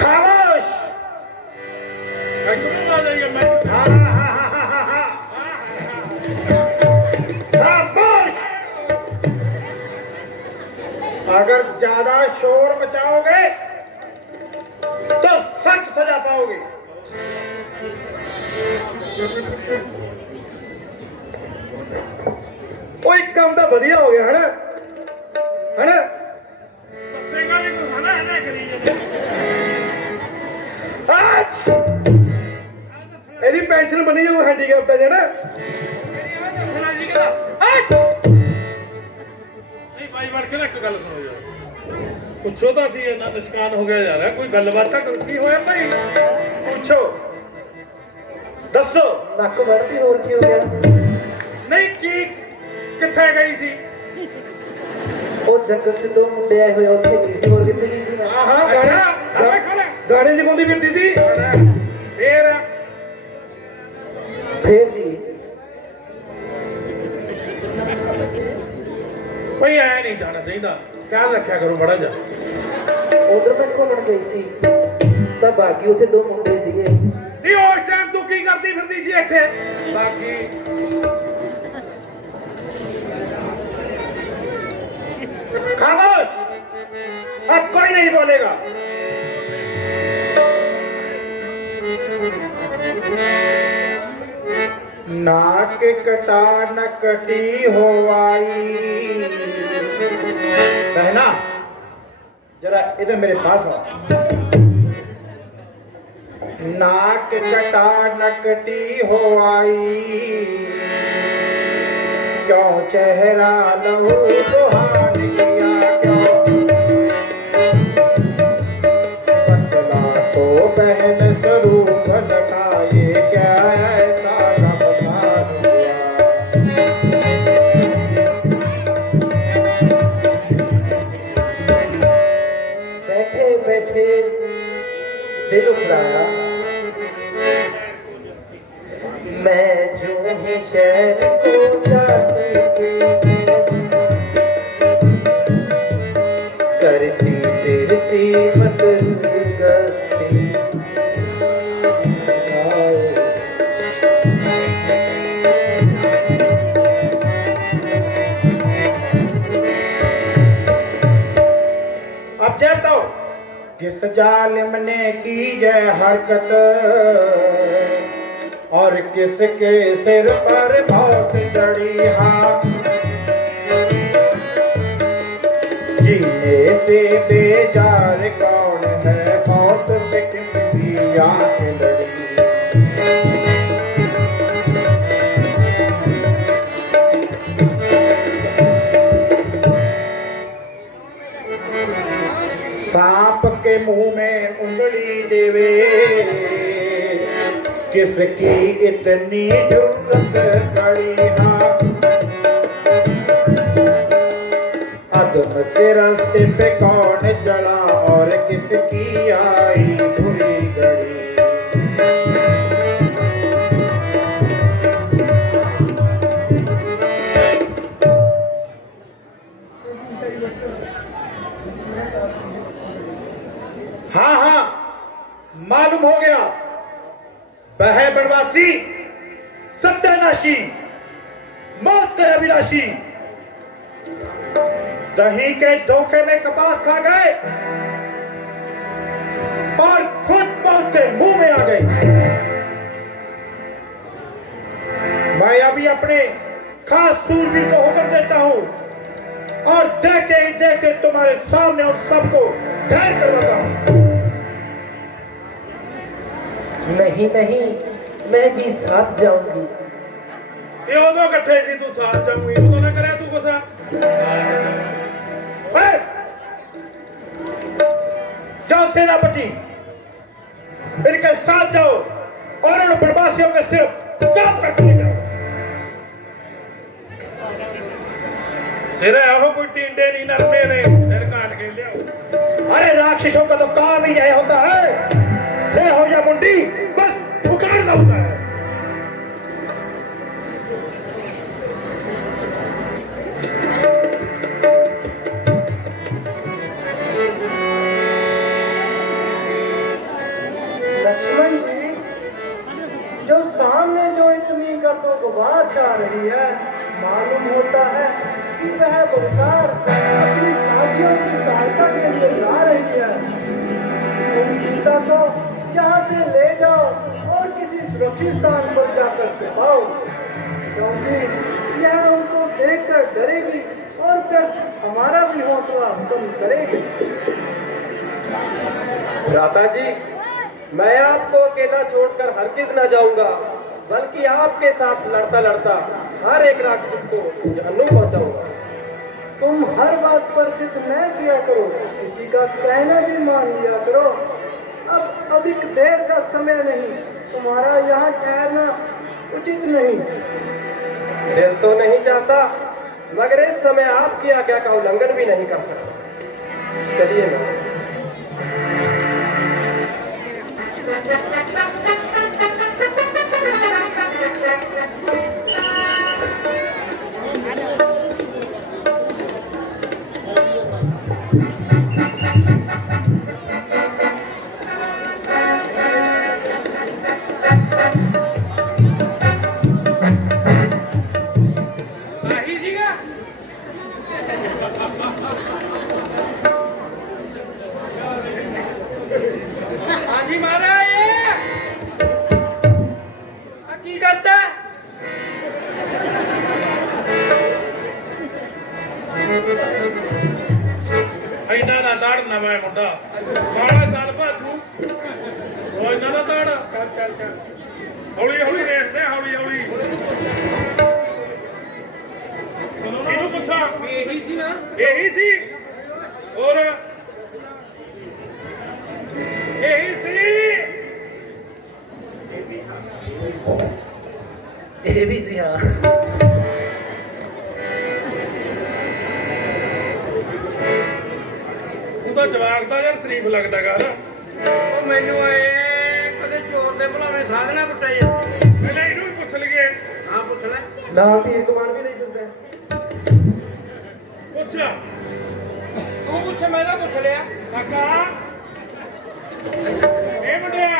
खामोश। खामोश। अगर ज्यादा शोर मचाओगे तो सख्त सजा पाओगे। वो एक काम तो बढ़िया हो गया है ना, है ना? आज यदि पेंशन बनी जाए वो हैंडीकैप है ना? ਪੁੱਛੋ ਤਾਂ ਸੀ ਇਹਨਾਂ ਨਿਸ਼ਕਾਨ ਹੋ ਗਿਆ ਯਾਰ ਕੋਈ ਗੱਲਬਾਤ ਤਾਂ ਕੀ ਹੋਇਆ ਭਾਈ ਪੁੱਛੋ ਦੱਸੋ नक बढ़ती और की हो गया? ਨਹੀਂ ਕੀ ਕਿੱਥੇ ਗਈ ਸੀ वो जंगल से दो मुंडे आए हुए उसके गई थी, और कितने गई थी मैं? हाँ गाना गाने जगाਉਂਦੀ ਫਿਰਦੀ ਸੀ। फिर जी ਭਾਈ ਆਇਆ ਨਹੀਂ ਜਾਣਾ ਚਾਹੀਦਾ ਖਿਆਲ ਰੱਖਿਆ ਕਰੋ ਬੜਾ ਜਾ उधर मैं घूमन गई थी, तब बाकी उसे दो मुंडे सीगे। ਨਹੀਂ ਉਸ ਟਾਈਮ ਤੂੰ ਕੀ ਕਰਦੀ ਫਿਰਦੀ ਸੀ ਇੱਥੇ ਬਾਕੀ खामोश अब कोई नहीं बोलेगा। नाक कटा न कटी हो आई। बहना जरा इधर मेरे पास आओ। नाक कटा न कटी हो आई, क्यों चेहरा लहू लुहान किया, क्यों बतला तो बहन स्वरूप लगाए, क्या ऐसा नमस्कार हुआ। बैठे बैठे दिल उखड़ाया, मैं जो ही शहर को जाती थी, करती फिरती मत गस्ती। अब जब तो किस जालिम ने की जय हरकत, और किसके सिर पर मौत चढ़ी। हाँ जीने से बेजार कौन है, मौत से किसकी आंख लड़ी। सांप के मुंह में उंगली देवे, किसकी इतनी जुर्रत कड़ी। हाँ अदम के रास्ते पे कौन चला, और किसकी आई बुरी घड़ी। हाँ हाँ मालूम हो गया, वह है बनवासी, सत्यानाशी, मौत के अभिलाषी। दही के धोखे में कपास खा गए और खुद मौत के मुंह में आ गए। मैं अभी अपने खास सूरवीर को हुक्म देता हूं, और देखते ही देखते तुम्हारे सामने उन सबको ढेर करवाता हूं। नहीं नहीं, मैं भी साथ जाऊंगी। ये उदो कट्ठे सी तू साथ जाऊंगी, उदो ना करे तू गुस्सा। जाओ सेनापति, इनके साथ जाओ और उन बदमाशियों के सिर काम करके ले जाओ। सिर हो कोई टिंडे नहीं, नरमे नहीं, सिर काट के ले आओ। अरे राक्षसों का तो काम ही यह होता है, से हो या मुंडी बस पुकारना होता है। लक्ष्मण जी, जो सामने जो इतनी गर्दो गुबार छा रही है, मालूम होता है कि वह बलकार अपनी साथियों की सहायता के लिए जा रही है। तुम सीता को यहाँ से ले जाओ और किसी सुरक्षित स्थान पर जाकर छिपाओ, क्योंकि यह उनको देखकर डरेगी और फिर हमारा भी हौसला कम करेगी। भ्राता जी, मैं आपको अकेला छोड़कर हरगिज न जाऊंगा, बल्कि आपके साथ लड़ता लड़ता हर एक राक्षस को जहन्नुम पहुंचाऊंगा। तुम हर बात पर जिद न किया करो, किसी का कहना भी मान लिया करो। अब अधिक देर का समय नहीं, तुम्हारा यहाँ ठहरना उचित नहीं। दिल तो नहीं चाहता, मगर इस समय आपकी आज्ञा का उल्लंघन भी नहीं कर सकता। चलिए ना। ਇੰਨਾ ਨਾ ਤਾੜਨਾ ਮੈਂ ਮੁੰਡਾ ਮਾੜਾ ਚੱਲ ਭਾਜੂ ਉਹ ਇੰਨਾ ਨਾ ਤਾੜ ਚੱਲ ਚੱਲ ਚੱਲ ਹੌਲੀ ਹੌਲੀ ਰੇਸ ਦੇ ਹੌਲੀ ਹੌਲੀ ਇਹਨੂੰ ਪੁੱਛਾਂ ਇਹੀ ਸੀ ਨਾ ਇਹੀ ਸੀ ਹੋਰ ਇਹੀ ਸੀ ਇਹ ਵੀ ਸੀ ਹਾਂ ਤੂੰ ਤਾਂ ਜਵਾਕ ਦਾ ਯਾਰ ਸ਼ਰੀਫ ਲੱਗਦਾ ਗਾ ਉਹ ਮੈਨੂੰ ਆਏ ਕਦੇ ਚੋਰ ਦੇ ਭਲਾਵੇਂ ਸਾਧਨਾ ਕੁੱਟੇ ਜਾਂਦੇ ਪਹਿਲਾਂ ਇਹਨੂੰ ਵੀ ਪੁੱਛ ਲਈਏ ਹਾਂ ਪੁੱਛ ਲੈ ਨਾਲ ਤੀਰ ਕਮਾਨ ਵੀ ਨਹੀਂ ਦਿੰਦਾ ਪੁੱਛ ਤੂੰ ਪੁੱਛ ਮੈਂ ਨਾ ਪੁੱਛ ਲਿਆ ਕਾਕਾ ਇਹ ਮੁੰਡਿਆ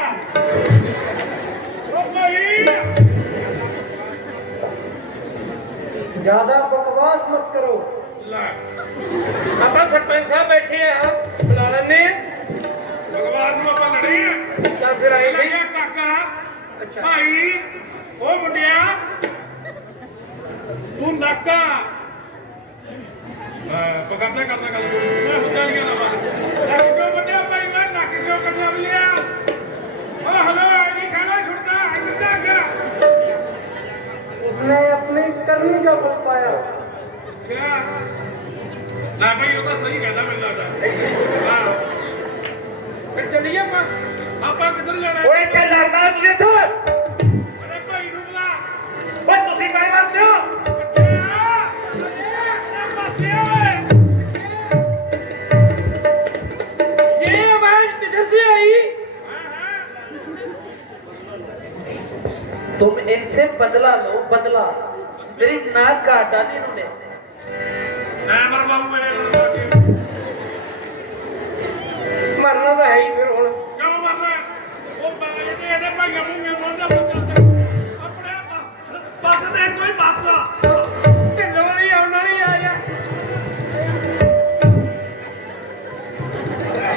ਉਹ ਭਾਈ ज्यादा बकवास मत करो। ਲੈ ਆਪਾਂ ਸਰਪੰਚ ਸਾਹਿਬ ਬੈਠੇ ਆ ਬੁਲਾ ਲੈਣੇ ਭਗਵਾਨ ਨੂੰ ਆਪਾਂ ਲੜੇ ਆ ਤਾਂ ਫਿਰ ਆਏ ਸੀ ਲੱਗਿਆ ਕਾਕਾ ਅੱਛਾ ਭਾਈ ਉਹ ਮੁੰਡਿਆ ਤੂੰ ਨਾਕਾ ਪਕੜਦਾ ਕਰਦਾ ਗੱਲ ਮੈਂ ਹੁੱਜਾ ਲਿਆ ਨਾ ਨੱਕ ਕਿਉਂ ਵੱਡਿਆ ਭਾਈ ਮੈਂ ਨੱਕ ਕਿਉਂ ਕੱਟਿਆ ਬਿਲਿਆ ਓ ਹਲੋ ਆਈ ਖਾਣਾ ਛੁੱਟਦਾ ਇੱਦਾਂ ਗਿਆ उसने अपनी करनी का बल पाया। ਅੱਛਾ ਨਾ ਭਾਈ ਉਹ ਤਾਂ ਸਹੀ ਕਹਿੰਦਾ ਮੈਨੂੰ ਲੱਗਦਾ ਹਾਂ ਫਿਰ ਚੱਲੀਏ ਆਪਾਂ ਕਿੱਧਰ ਜਾਣਾ ਓਏ ਕਿ ਲੜਦਾ ਜੀ ਇੱਥੇ ਅਰੇ ਭਾਈ ਨੂੰ ਬੁਲਾ ਓਏ ਤੁਸੀਂ ਕਾਹਦੇ ਵਾਸਤੇ ਹੋ ये आवाज किधर से आई तुम इनसे बदला लो बदला मेरी नाक काट डाली इन्होंने ਮਰ ਬਾਬੂ ਮੇਰੇ ਨਾਲ मरना तो है ही फिर हुण ਕਿਉਂ ਮਰਨਾ ਉਹ ਬਾਗਲੇ ਤੇ ਇਹਦੇ ਭਾਈਆਂ ਨੂੰ ਮਿਲ ਮੋਂਦਾ ਆਪਣੇ ਬੱਸ ਦੇ ਕੋਈ ਬੱਸ ਢਿੱਲੋਂ ਵੀ ਆਉਣਾ ਨਹੀਂ ਆਇਆ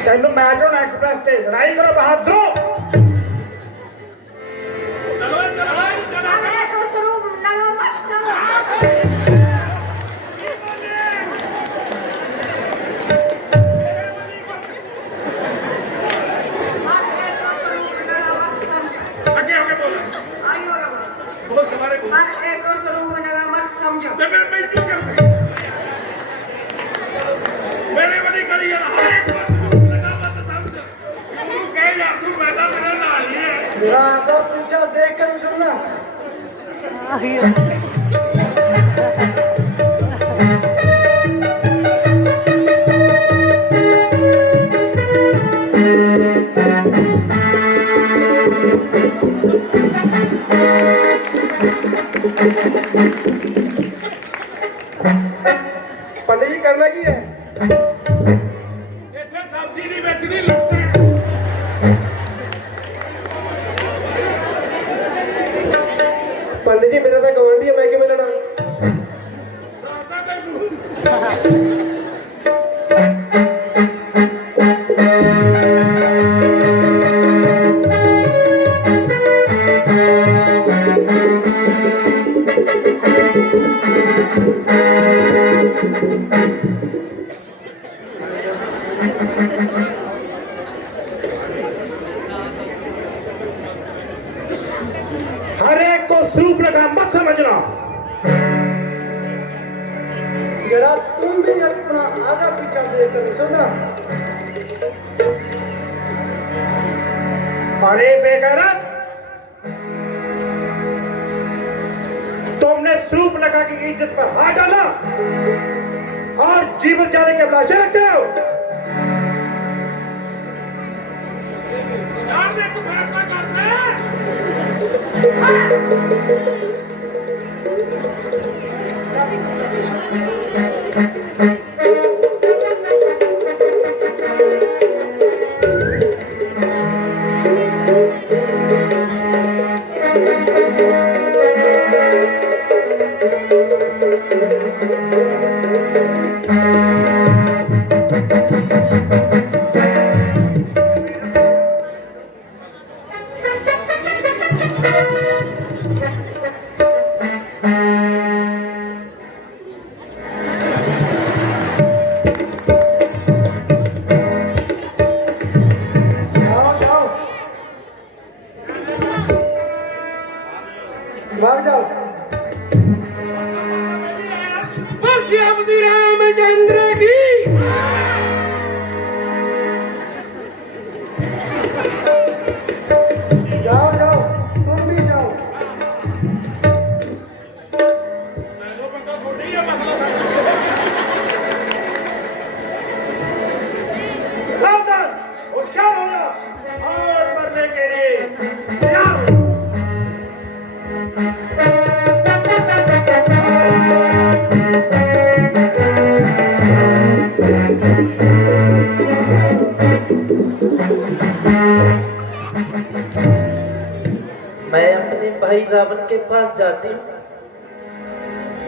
ਤੈਨੂੰ ਮੈਟਰਨ ਐਕਸਪ੍ਰੈਸ ਤੇ ਲੜਾਈ ਕਰੋ ਬਹਾਦਰੋ ਚਲੋ ਚਲੋ ਅੱਗੇ ਹੋ ਕੇ ਬੋਲ ਬਹੁਤ ਸਵਾਰੇ ਬੋਲ ਤੇ ਮੈਂ ਕੀ ਕਰ ਮੇਰੇ ਵੱਡੀ ਕਰੀ ਆ ਲਗਾ ਮਤ ਸਮਝ ਤੂੰ ਕਹਿ ਯਾਰ ਤੂੰ ਮੈਂ ਤਾਂ ਤੇਰੇ ਨਾਲ ਹੀ ਹੈ मेरा आगे पीछा देख कर चलना। पंडित जी करना की है ਇੱਥੇ ਸਬਜ਼ੀ ਨਹੀਂ ਵੇਚਣੀ ਲੁੱਟਣਾ पंडित जी मेरा तो गवांडी है मैं क्यों मिलना। ਦਾਦਾ ਤੈਨੂੰ हर एक को सूप लगा मत समझना जरा तुम भी अपना आगा पीछा देख कर चलना। अरे बेगैरत तुमने सूप लगा की इज्जत पर हाथ डाला और जीवन जाने के अभिलाषा रखते हो ਯਾਰ ਦੇ ਤੂੰ ਫੈਸਲਾ ਕਰ मैं अपने भाई रावण के पास जाती हूँ,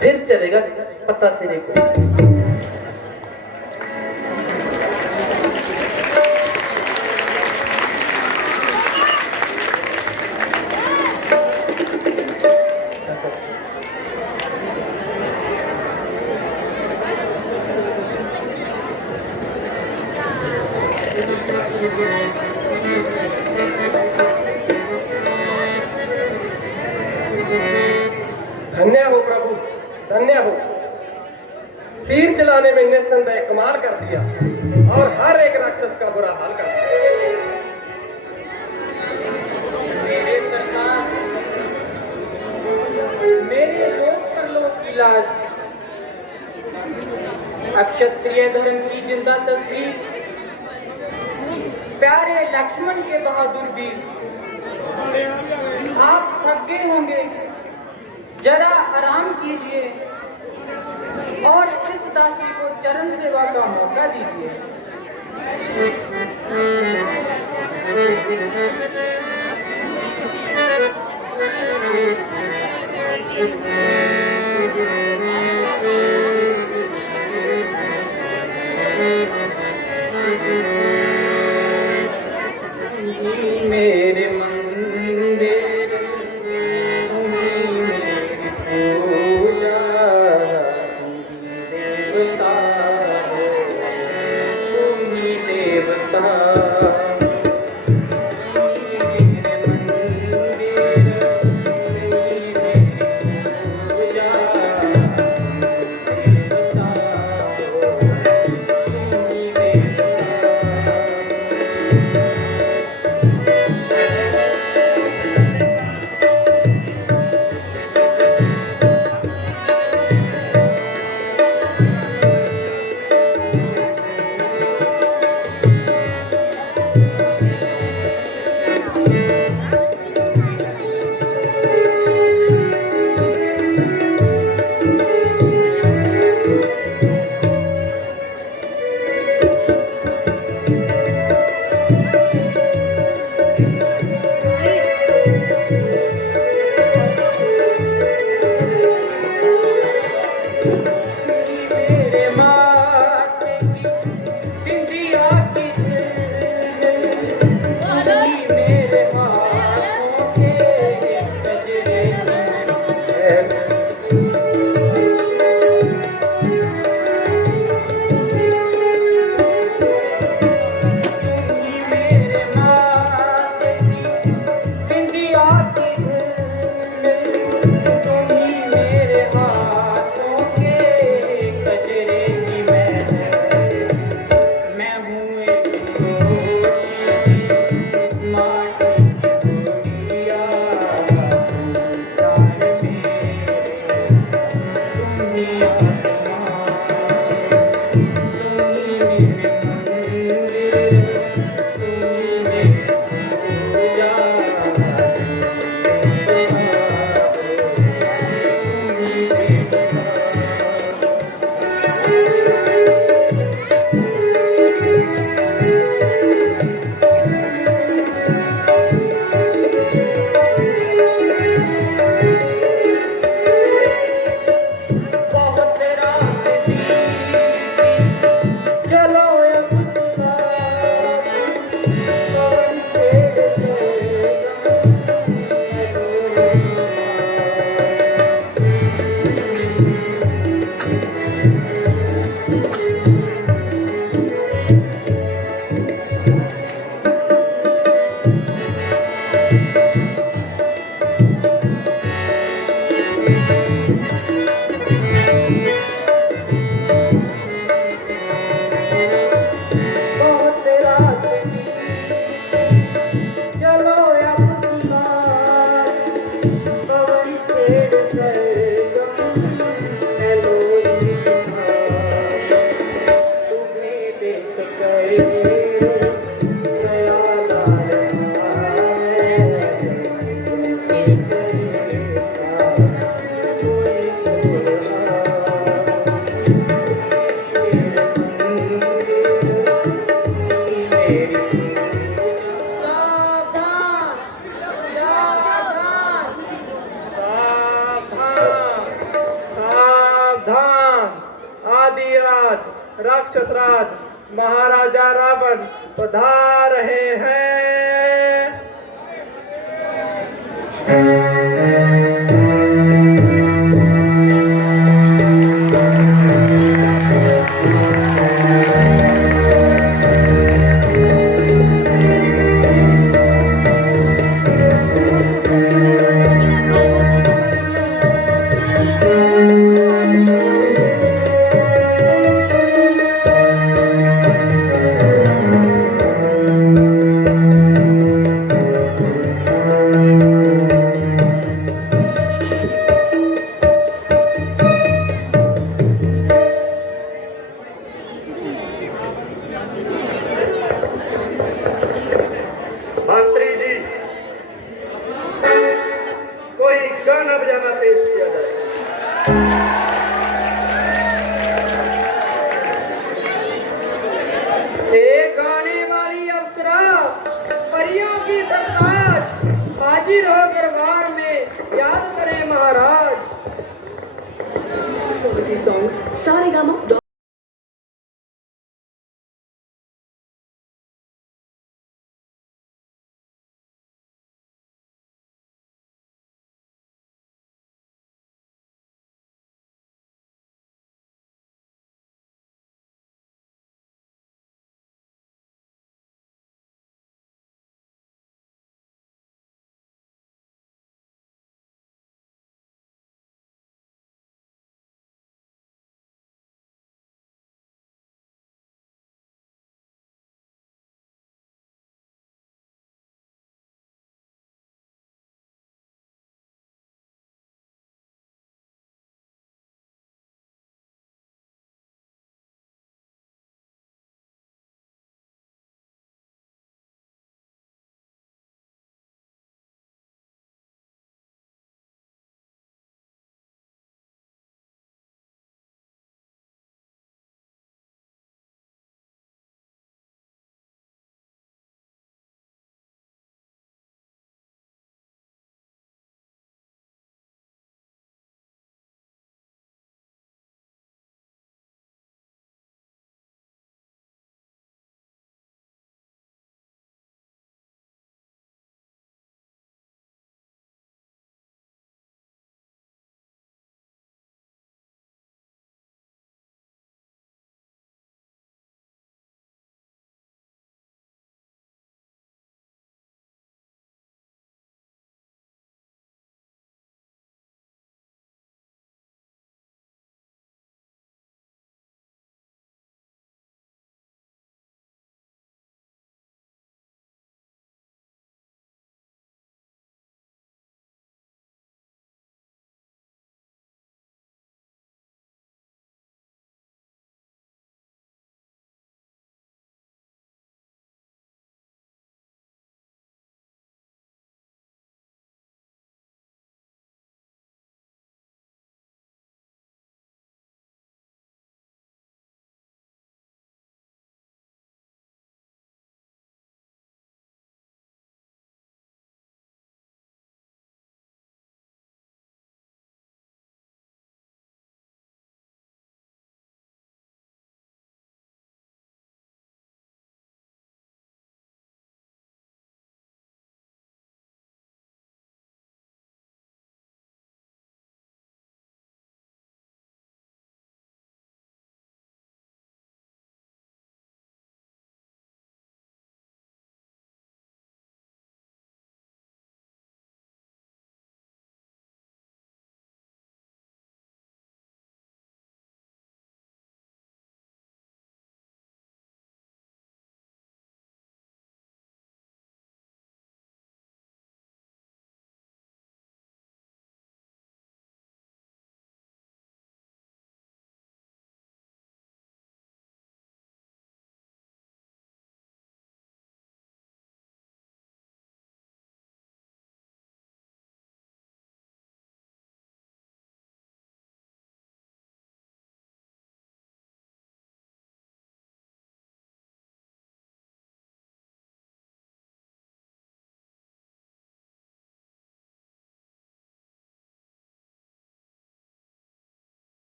फिर चलेगा पता तेरे को। धन्य हो प्रभु, धन्य हो। तीर चलाने में निस्संदेह कमाल कर दिया और हर एक राक्षस का बुरा हाल कर दिया। मेरे सरकार, मेरे लोक परलोक की लाज, अक्षत्रिय धर्म की जिंदा तस्वीर, प्यारे लक्ष्मण के बहादुर वीर। आप थक गए होंगे, जरा आराम कीजिए और इस दासी को चरण सेवा का मौका दीजिए। मेरे मंदिर पूजा देवता, तुम्ही देवता। दशरथ महाराजा रावण पधार रहे हैं।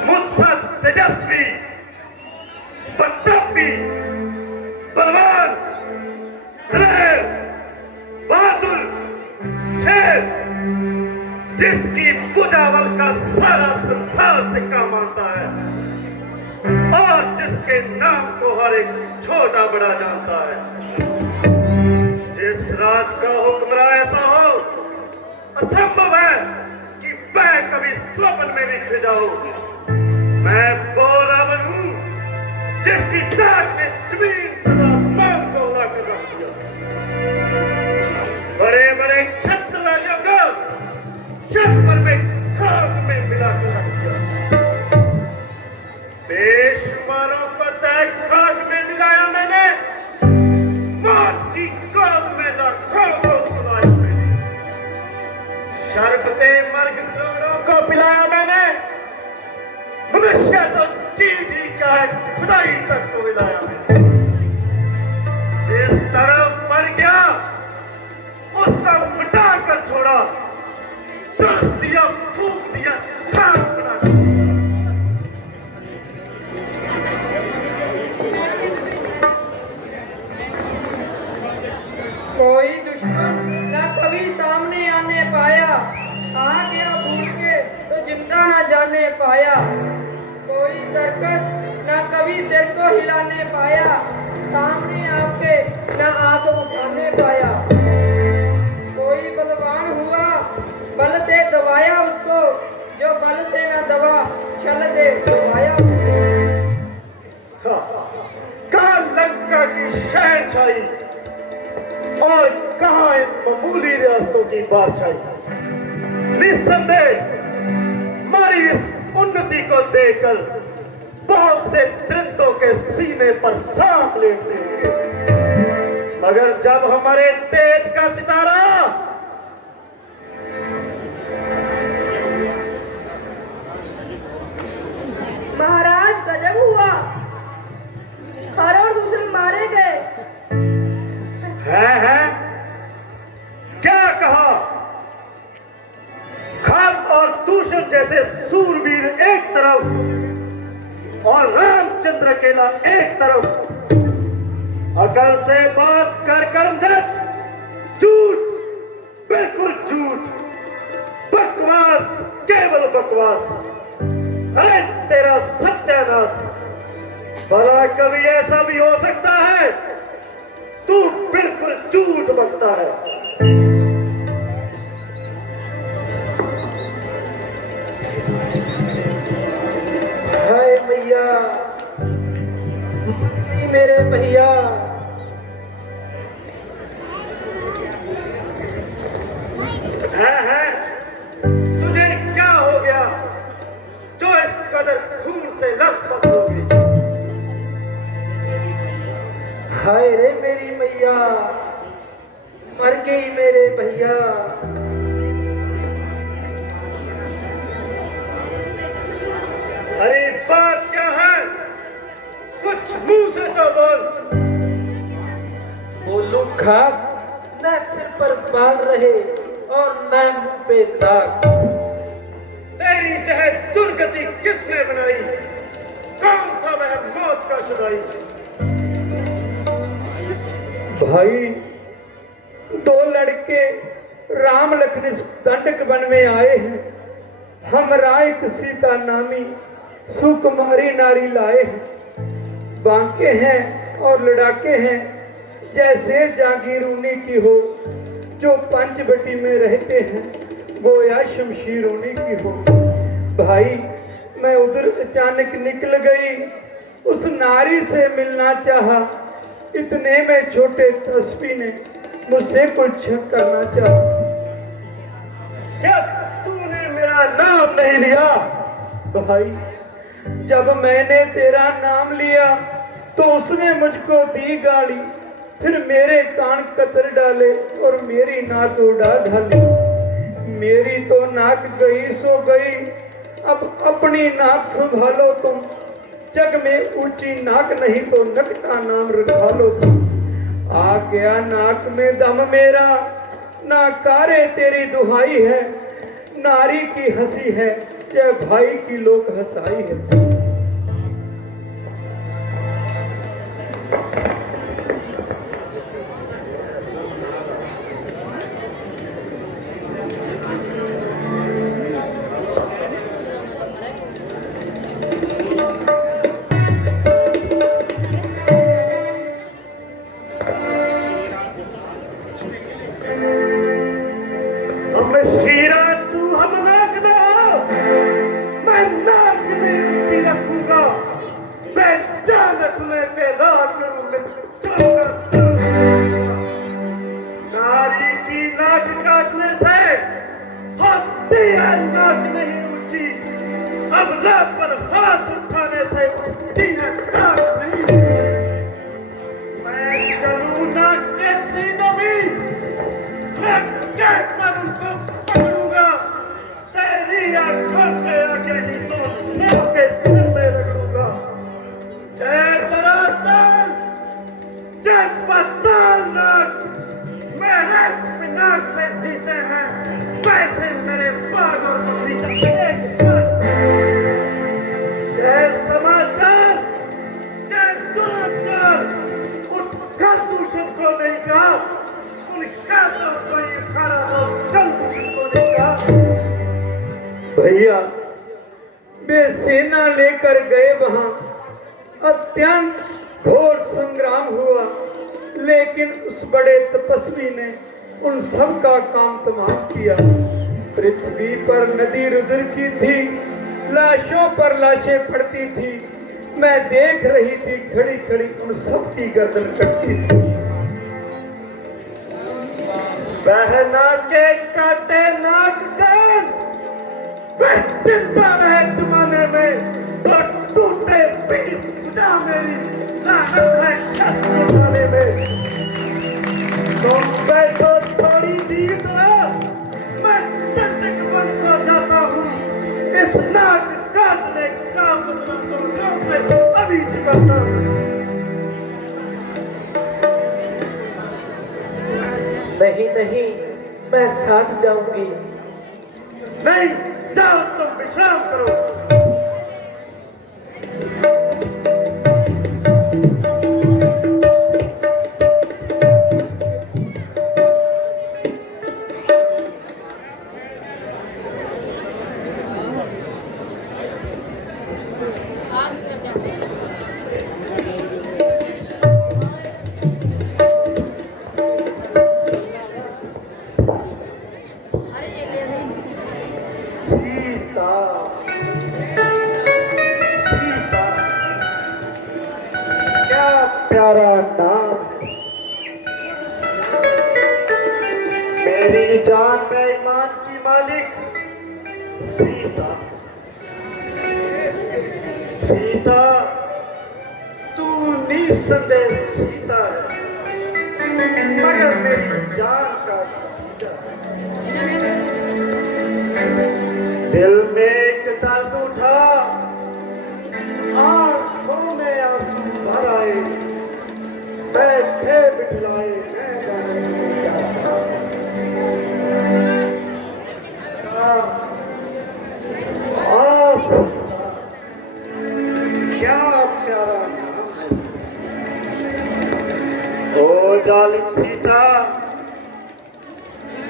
मुझसे तेजस्वी, प्रतापी, बलवान, दलेर, बहादुर, शेर, जिसकी बुझावल का सारा संसार सिक्का मानता है और जिसके नाम को हर एक छोटा बड़ा जानता है। जिस राज का हुक्मरान ऐसा हो, असंभव है कि मैं कभी स्वप्न में बिखर जाऊं। मैं वो रावण हूं जिसकी ताक ने जमीन तथा आसमान को उड़ा कर रख दिया। बड़े बड़े छत्र राजा को छप्पर में खाक में मिला कर रख दिया। बेशुमारों को तय खाक में मिलाया मैंने, मौत की गोद में लाखों को सुनाया मैंने। शरबते मर्ग लोगों को पिलाया मैंने, मनुष्य तो चीज ही क्या है, खुदाई तक को मिलाया मैंने। जिस तरफ मर गया उसका मिटा कर छोड़ा, दस दिया, फूक दिया, खाक बना दिया। कोई दुश्मन न कभी सामने आने पाया, आ गया भूल के तो जिंदा न जाने पाया। कोई सर्कस न कभी सिर को हिलाने पाया, सामने आके न आंख उठाने पाया। कोई बलवान हुआ, बल से दबाया उसको, जो बल से न दबा छल से दबाया। कहाँ लंका की शहनशाही और कहाँ इन मामूली रियासतों की बादशाही। निस्संदेह हमारी इस उन्नति को देखकर बहुत से दृंदों के सीने पर सांप लेते हैं, मगर जब हमारे तेज का सितारा महाराज गजब हुआ, करोड़ दुश्मन मारे गए। है क्या कहा? खान और दूषण जैसे सूरवीर एक तरफ और रामचंद्र अकेला एक तरफ। अकल से बात कर कर्मजट, झूठ, बिल्कुल झूठ, बकवास, केवल बकवास। अरे तेरा सत्यानाश। भला कभी ऐसा भी हो सकता है? तू बिल्कुल झूठ बकता है। हाय मैया, मेरे भैया, है तुझे क्या हो गया जो इस कदर खून से लथपथ हो गई? हाय रे मेरी मैया, मर गई मेरे भैया। अरे बात क्या है? कुछ मुंह से तो बोल। बोलू खाक, न सिर पर बाल रहे और न मुंह पे दाग। तेरी चाहे दुर्गति किसने बनाई? कौन था वह मौत का शुदाई? भाई, दो लड़के राम लखन दंडक वन में आए हैं। हम राय सीता नामी सुकुमारी नारी लाए हैं। बांके हैं और लड़ाके हैं, जैसे जागीरूनी की हो, जो पंचवटी में रहते हैं, गोया शमशीरोनी की हो। भाई, मैं उधर अचानक निकल गई, उस नारी से मिलना चाहा। इतने में छोटे तस्बी ने मुझसे कुछ करना चाहा। क्या तूने मेरा नाम नहीं लिया? भाई, जब मैंने तेरा नाम लिया तो उसने मुझको दी गाली, फिर मेरे कान कतर डाले और मेरी नाक उड़ा ढाली। मेरी तो नाक गई सो गई, अब अपनी नाक संभालो तुम। जग में ऊंची नाक नहीं तो नट का नाम रखा लो तुम। आ गया नाक में दम मेरा, ना कारे तेरी दुहाई है, नारी की हंसी है या भाई की लोक हंसाई है। शीरा तू हम नाक दो, मैं नाक में उंगली रखूंगा, मैं जान तुम्हें पैदा करूंगा। नारी की नाक काटने से होती है नाक नहीं ऊंची, अबला पर हाथ उठाने से उठती है नाक नहीं। मैं चलूं नाक के सीने में, मैं कैट पर उनको पकड़ूंगा, तेरी आंखों पे आगे ही तो मुंह के सिर में रगड़ूंगा। जय दरातर, जय पत्थर नाक, मेरे पिनाक से जीते हैं, वैसे मेरे बाग और बगीचा एक साथ। जय समाचार, जय दुराचार, उस खरदूषण को नहीं कहा, उनका तो कोई खरा हो, खरदूषण को नहीं कहा। भैया वे सेना लेकर गए वहां, अत्यंत घोर संग्राम हुआ, लेकिन उस बड़े तपस्वी ने उन सब का काम तमाम किया। पृथ्वी पर नदी रुद्र की थी, लाशों पर लाशें पड़ती थी, मैं देख रही थी खड़ी खड़ी उन सब की गर्दन कटती थी। बहना के काटे नाक कान, वह जिंदा रहे जमाने में, तो टूटे पीस बुझा मेरी लानत है शस्त्र उठाने में। तुम बैठो थोड़ी देर तरह, मैं चटक बंद हो जाता हूँ, इस नाक काटने का बदला तो लोग से अभी चुकाता हूँ। नहीं नहीं, मैं साथ जाऊंगी। नहीं, जाओ तुम विश्राम करो। सीता, सीता, क्या प्यारा नाम है। मेरी जान में ईमान की मालिक सीता। सीता, तू निसंदेह सीता है, मगर मेरी जान का भतीजा है। दिल में एक दर्द उठा, आंखों में आंसू भर आए, बैठे बिठलाए मैं जाने क्या प्यारा नाम है। ओ जालिम सीता,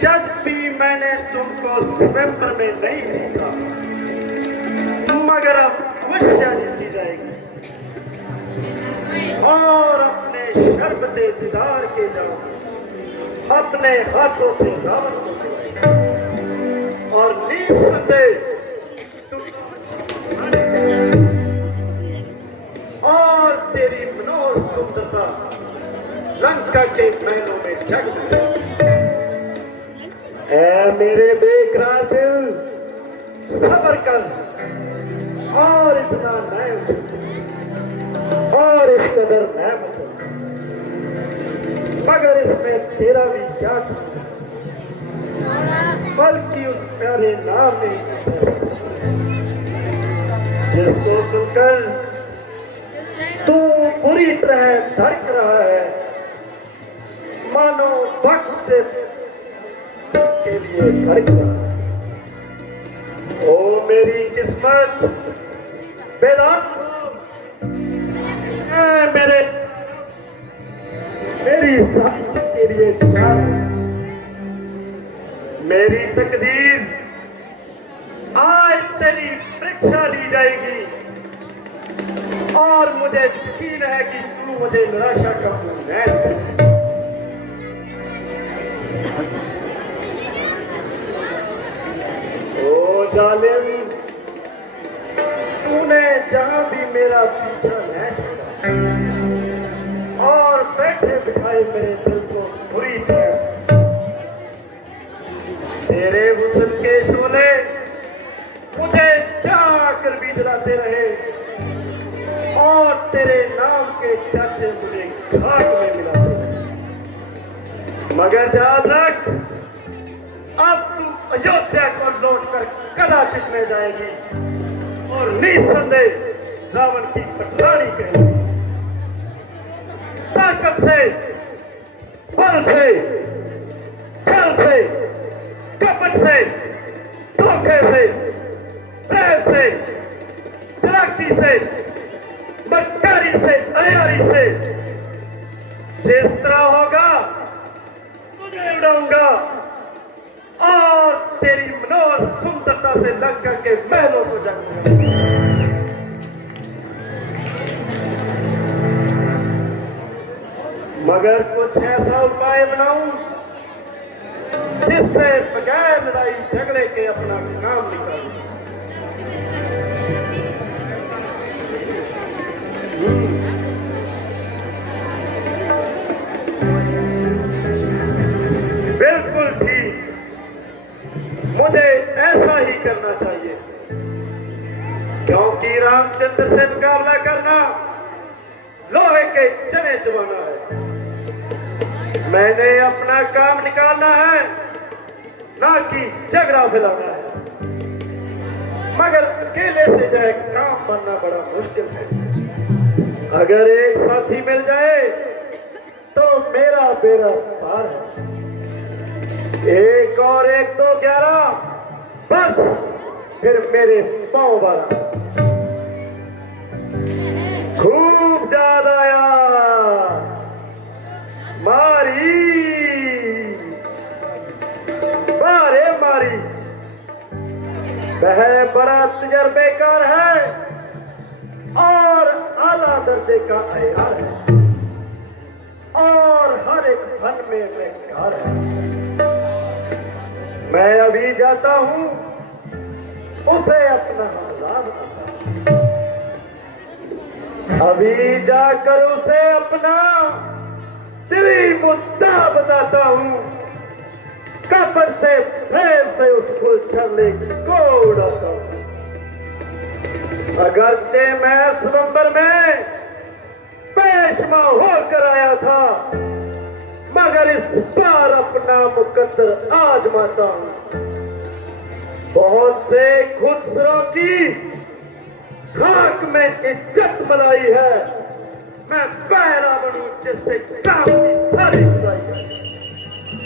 जब भी मैंने तुमको स्वयंवर में नहीं देखा, मगर अब अवश्य जीती जाएगी, और अपने शर्बते दीदार के जाओ, अपने हाथों से रावण को सिवाएगी, और निसंदेह और तेरी मनोज सुंदरता लंका के महलों में जग। ऐ मेरे बेकरार दिल, सब्र कर, और इतना न उछल, और इस कदर न मचल, मगर इसमें तेरा भी क्या कसूर, बल्कि उस प्यारे नाम में जिसको सुनकर तू पूरी तरह धड़क रहा है, मानो भक्त से के लिए धड़कता। ओ मेरी किस्मत वेदांत मेरी साथी के लिए दुआ है। मेरी तकदीर आज तेरी परीक्षा ली जाएगी और मुझे यकीन है कि तू मुझे निराशा का नहीं। ओ जालिम, तूने जहां भी मेरा पीछा नहीं छोड़ा और बैठे बिठाए मेरे दिल को बुरी तरह तेरे हुस्न के शोले मुझे जाकर भी जलाते रहे और तेरे नाम के चाचे मुझे घाट में मिलाते रहे। मगर याद रख, अब तू अयोध्या को लौटकर कदाचित में जाएगी और निसंदेह रावण की पटरानी कहेगी। ताकत से, बल से, छल से, कपट से, धोखे से, प्रेम से, चालाकी से, मक्कारी से, अयारी से, जिस तरह होगा तुझे उड़ाऊंगा और तेरी मनोहर सुंदरता से लंका के महलों को जगाऊंगा। मगर कुछ ऐसा उपाय बनाऊं जिससे बगैर लड़ाई झगड़े के अपना काम निकालूं। बिल्कुल ठीक, मुझे ऐसा ही करना चाहिए, क्योंकि रामचंद्र से मुकाबला करना लोहे के चने चबाना है। मैंने अपना काम निकालना है, ना कि झगड़ा फैलाना है। मगर अकेले से जाए काम बनना बड़ा मुश्किल है। अगर एक साथी मिल जाए तो मेरा बेड़ा पार है। 1 और 1 2 11, बस फिर मेरे पांव वाला। खूब ज्यादा यार मारी बारे मारी। वह बड़ा तजर्बेकार है और आला दर्जे का अयार है और हर एक फन में बेकार है। मैं अभी जाता हूं, उसे अपना हालात बताता हूं। अभी जाकर उसे अपना दिली मुद्दा बताता हूं। कपट से प्रेम से उसको छले को उड़ाता हूं। अगरचे मैं स्वयंवर में पेशवा होकर आया था, मगर इस बार अपना मुकद्दर आजमाता हूं। बहुत से खुदसरों की खाक में इज्जत बनाई है, मैं बहरा बनूं जिससे काम की सारी बुराई है।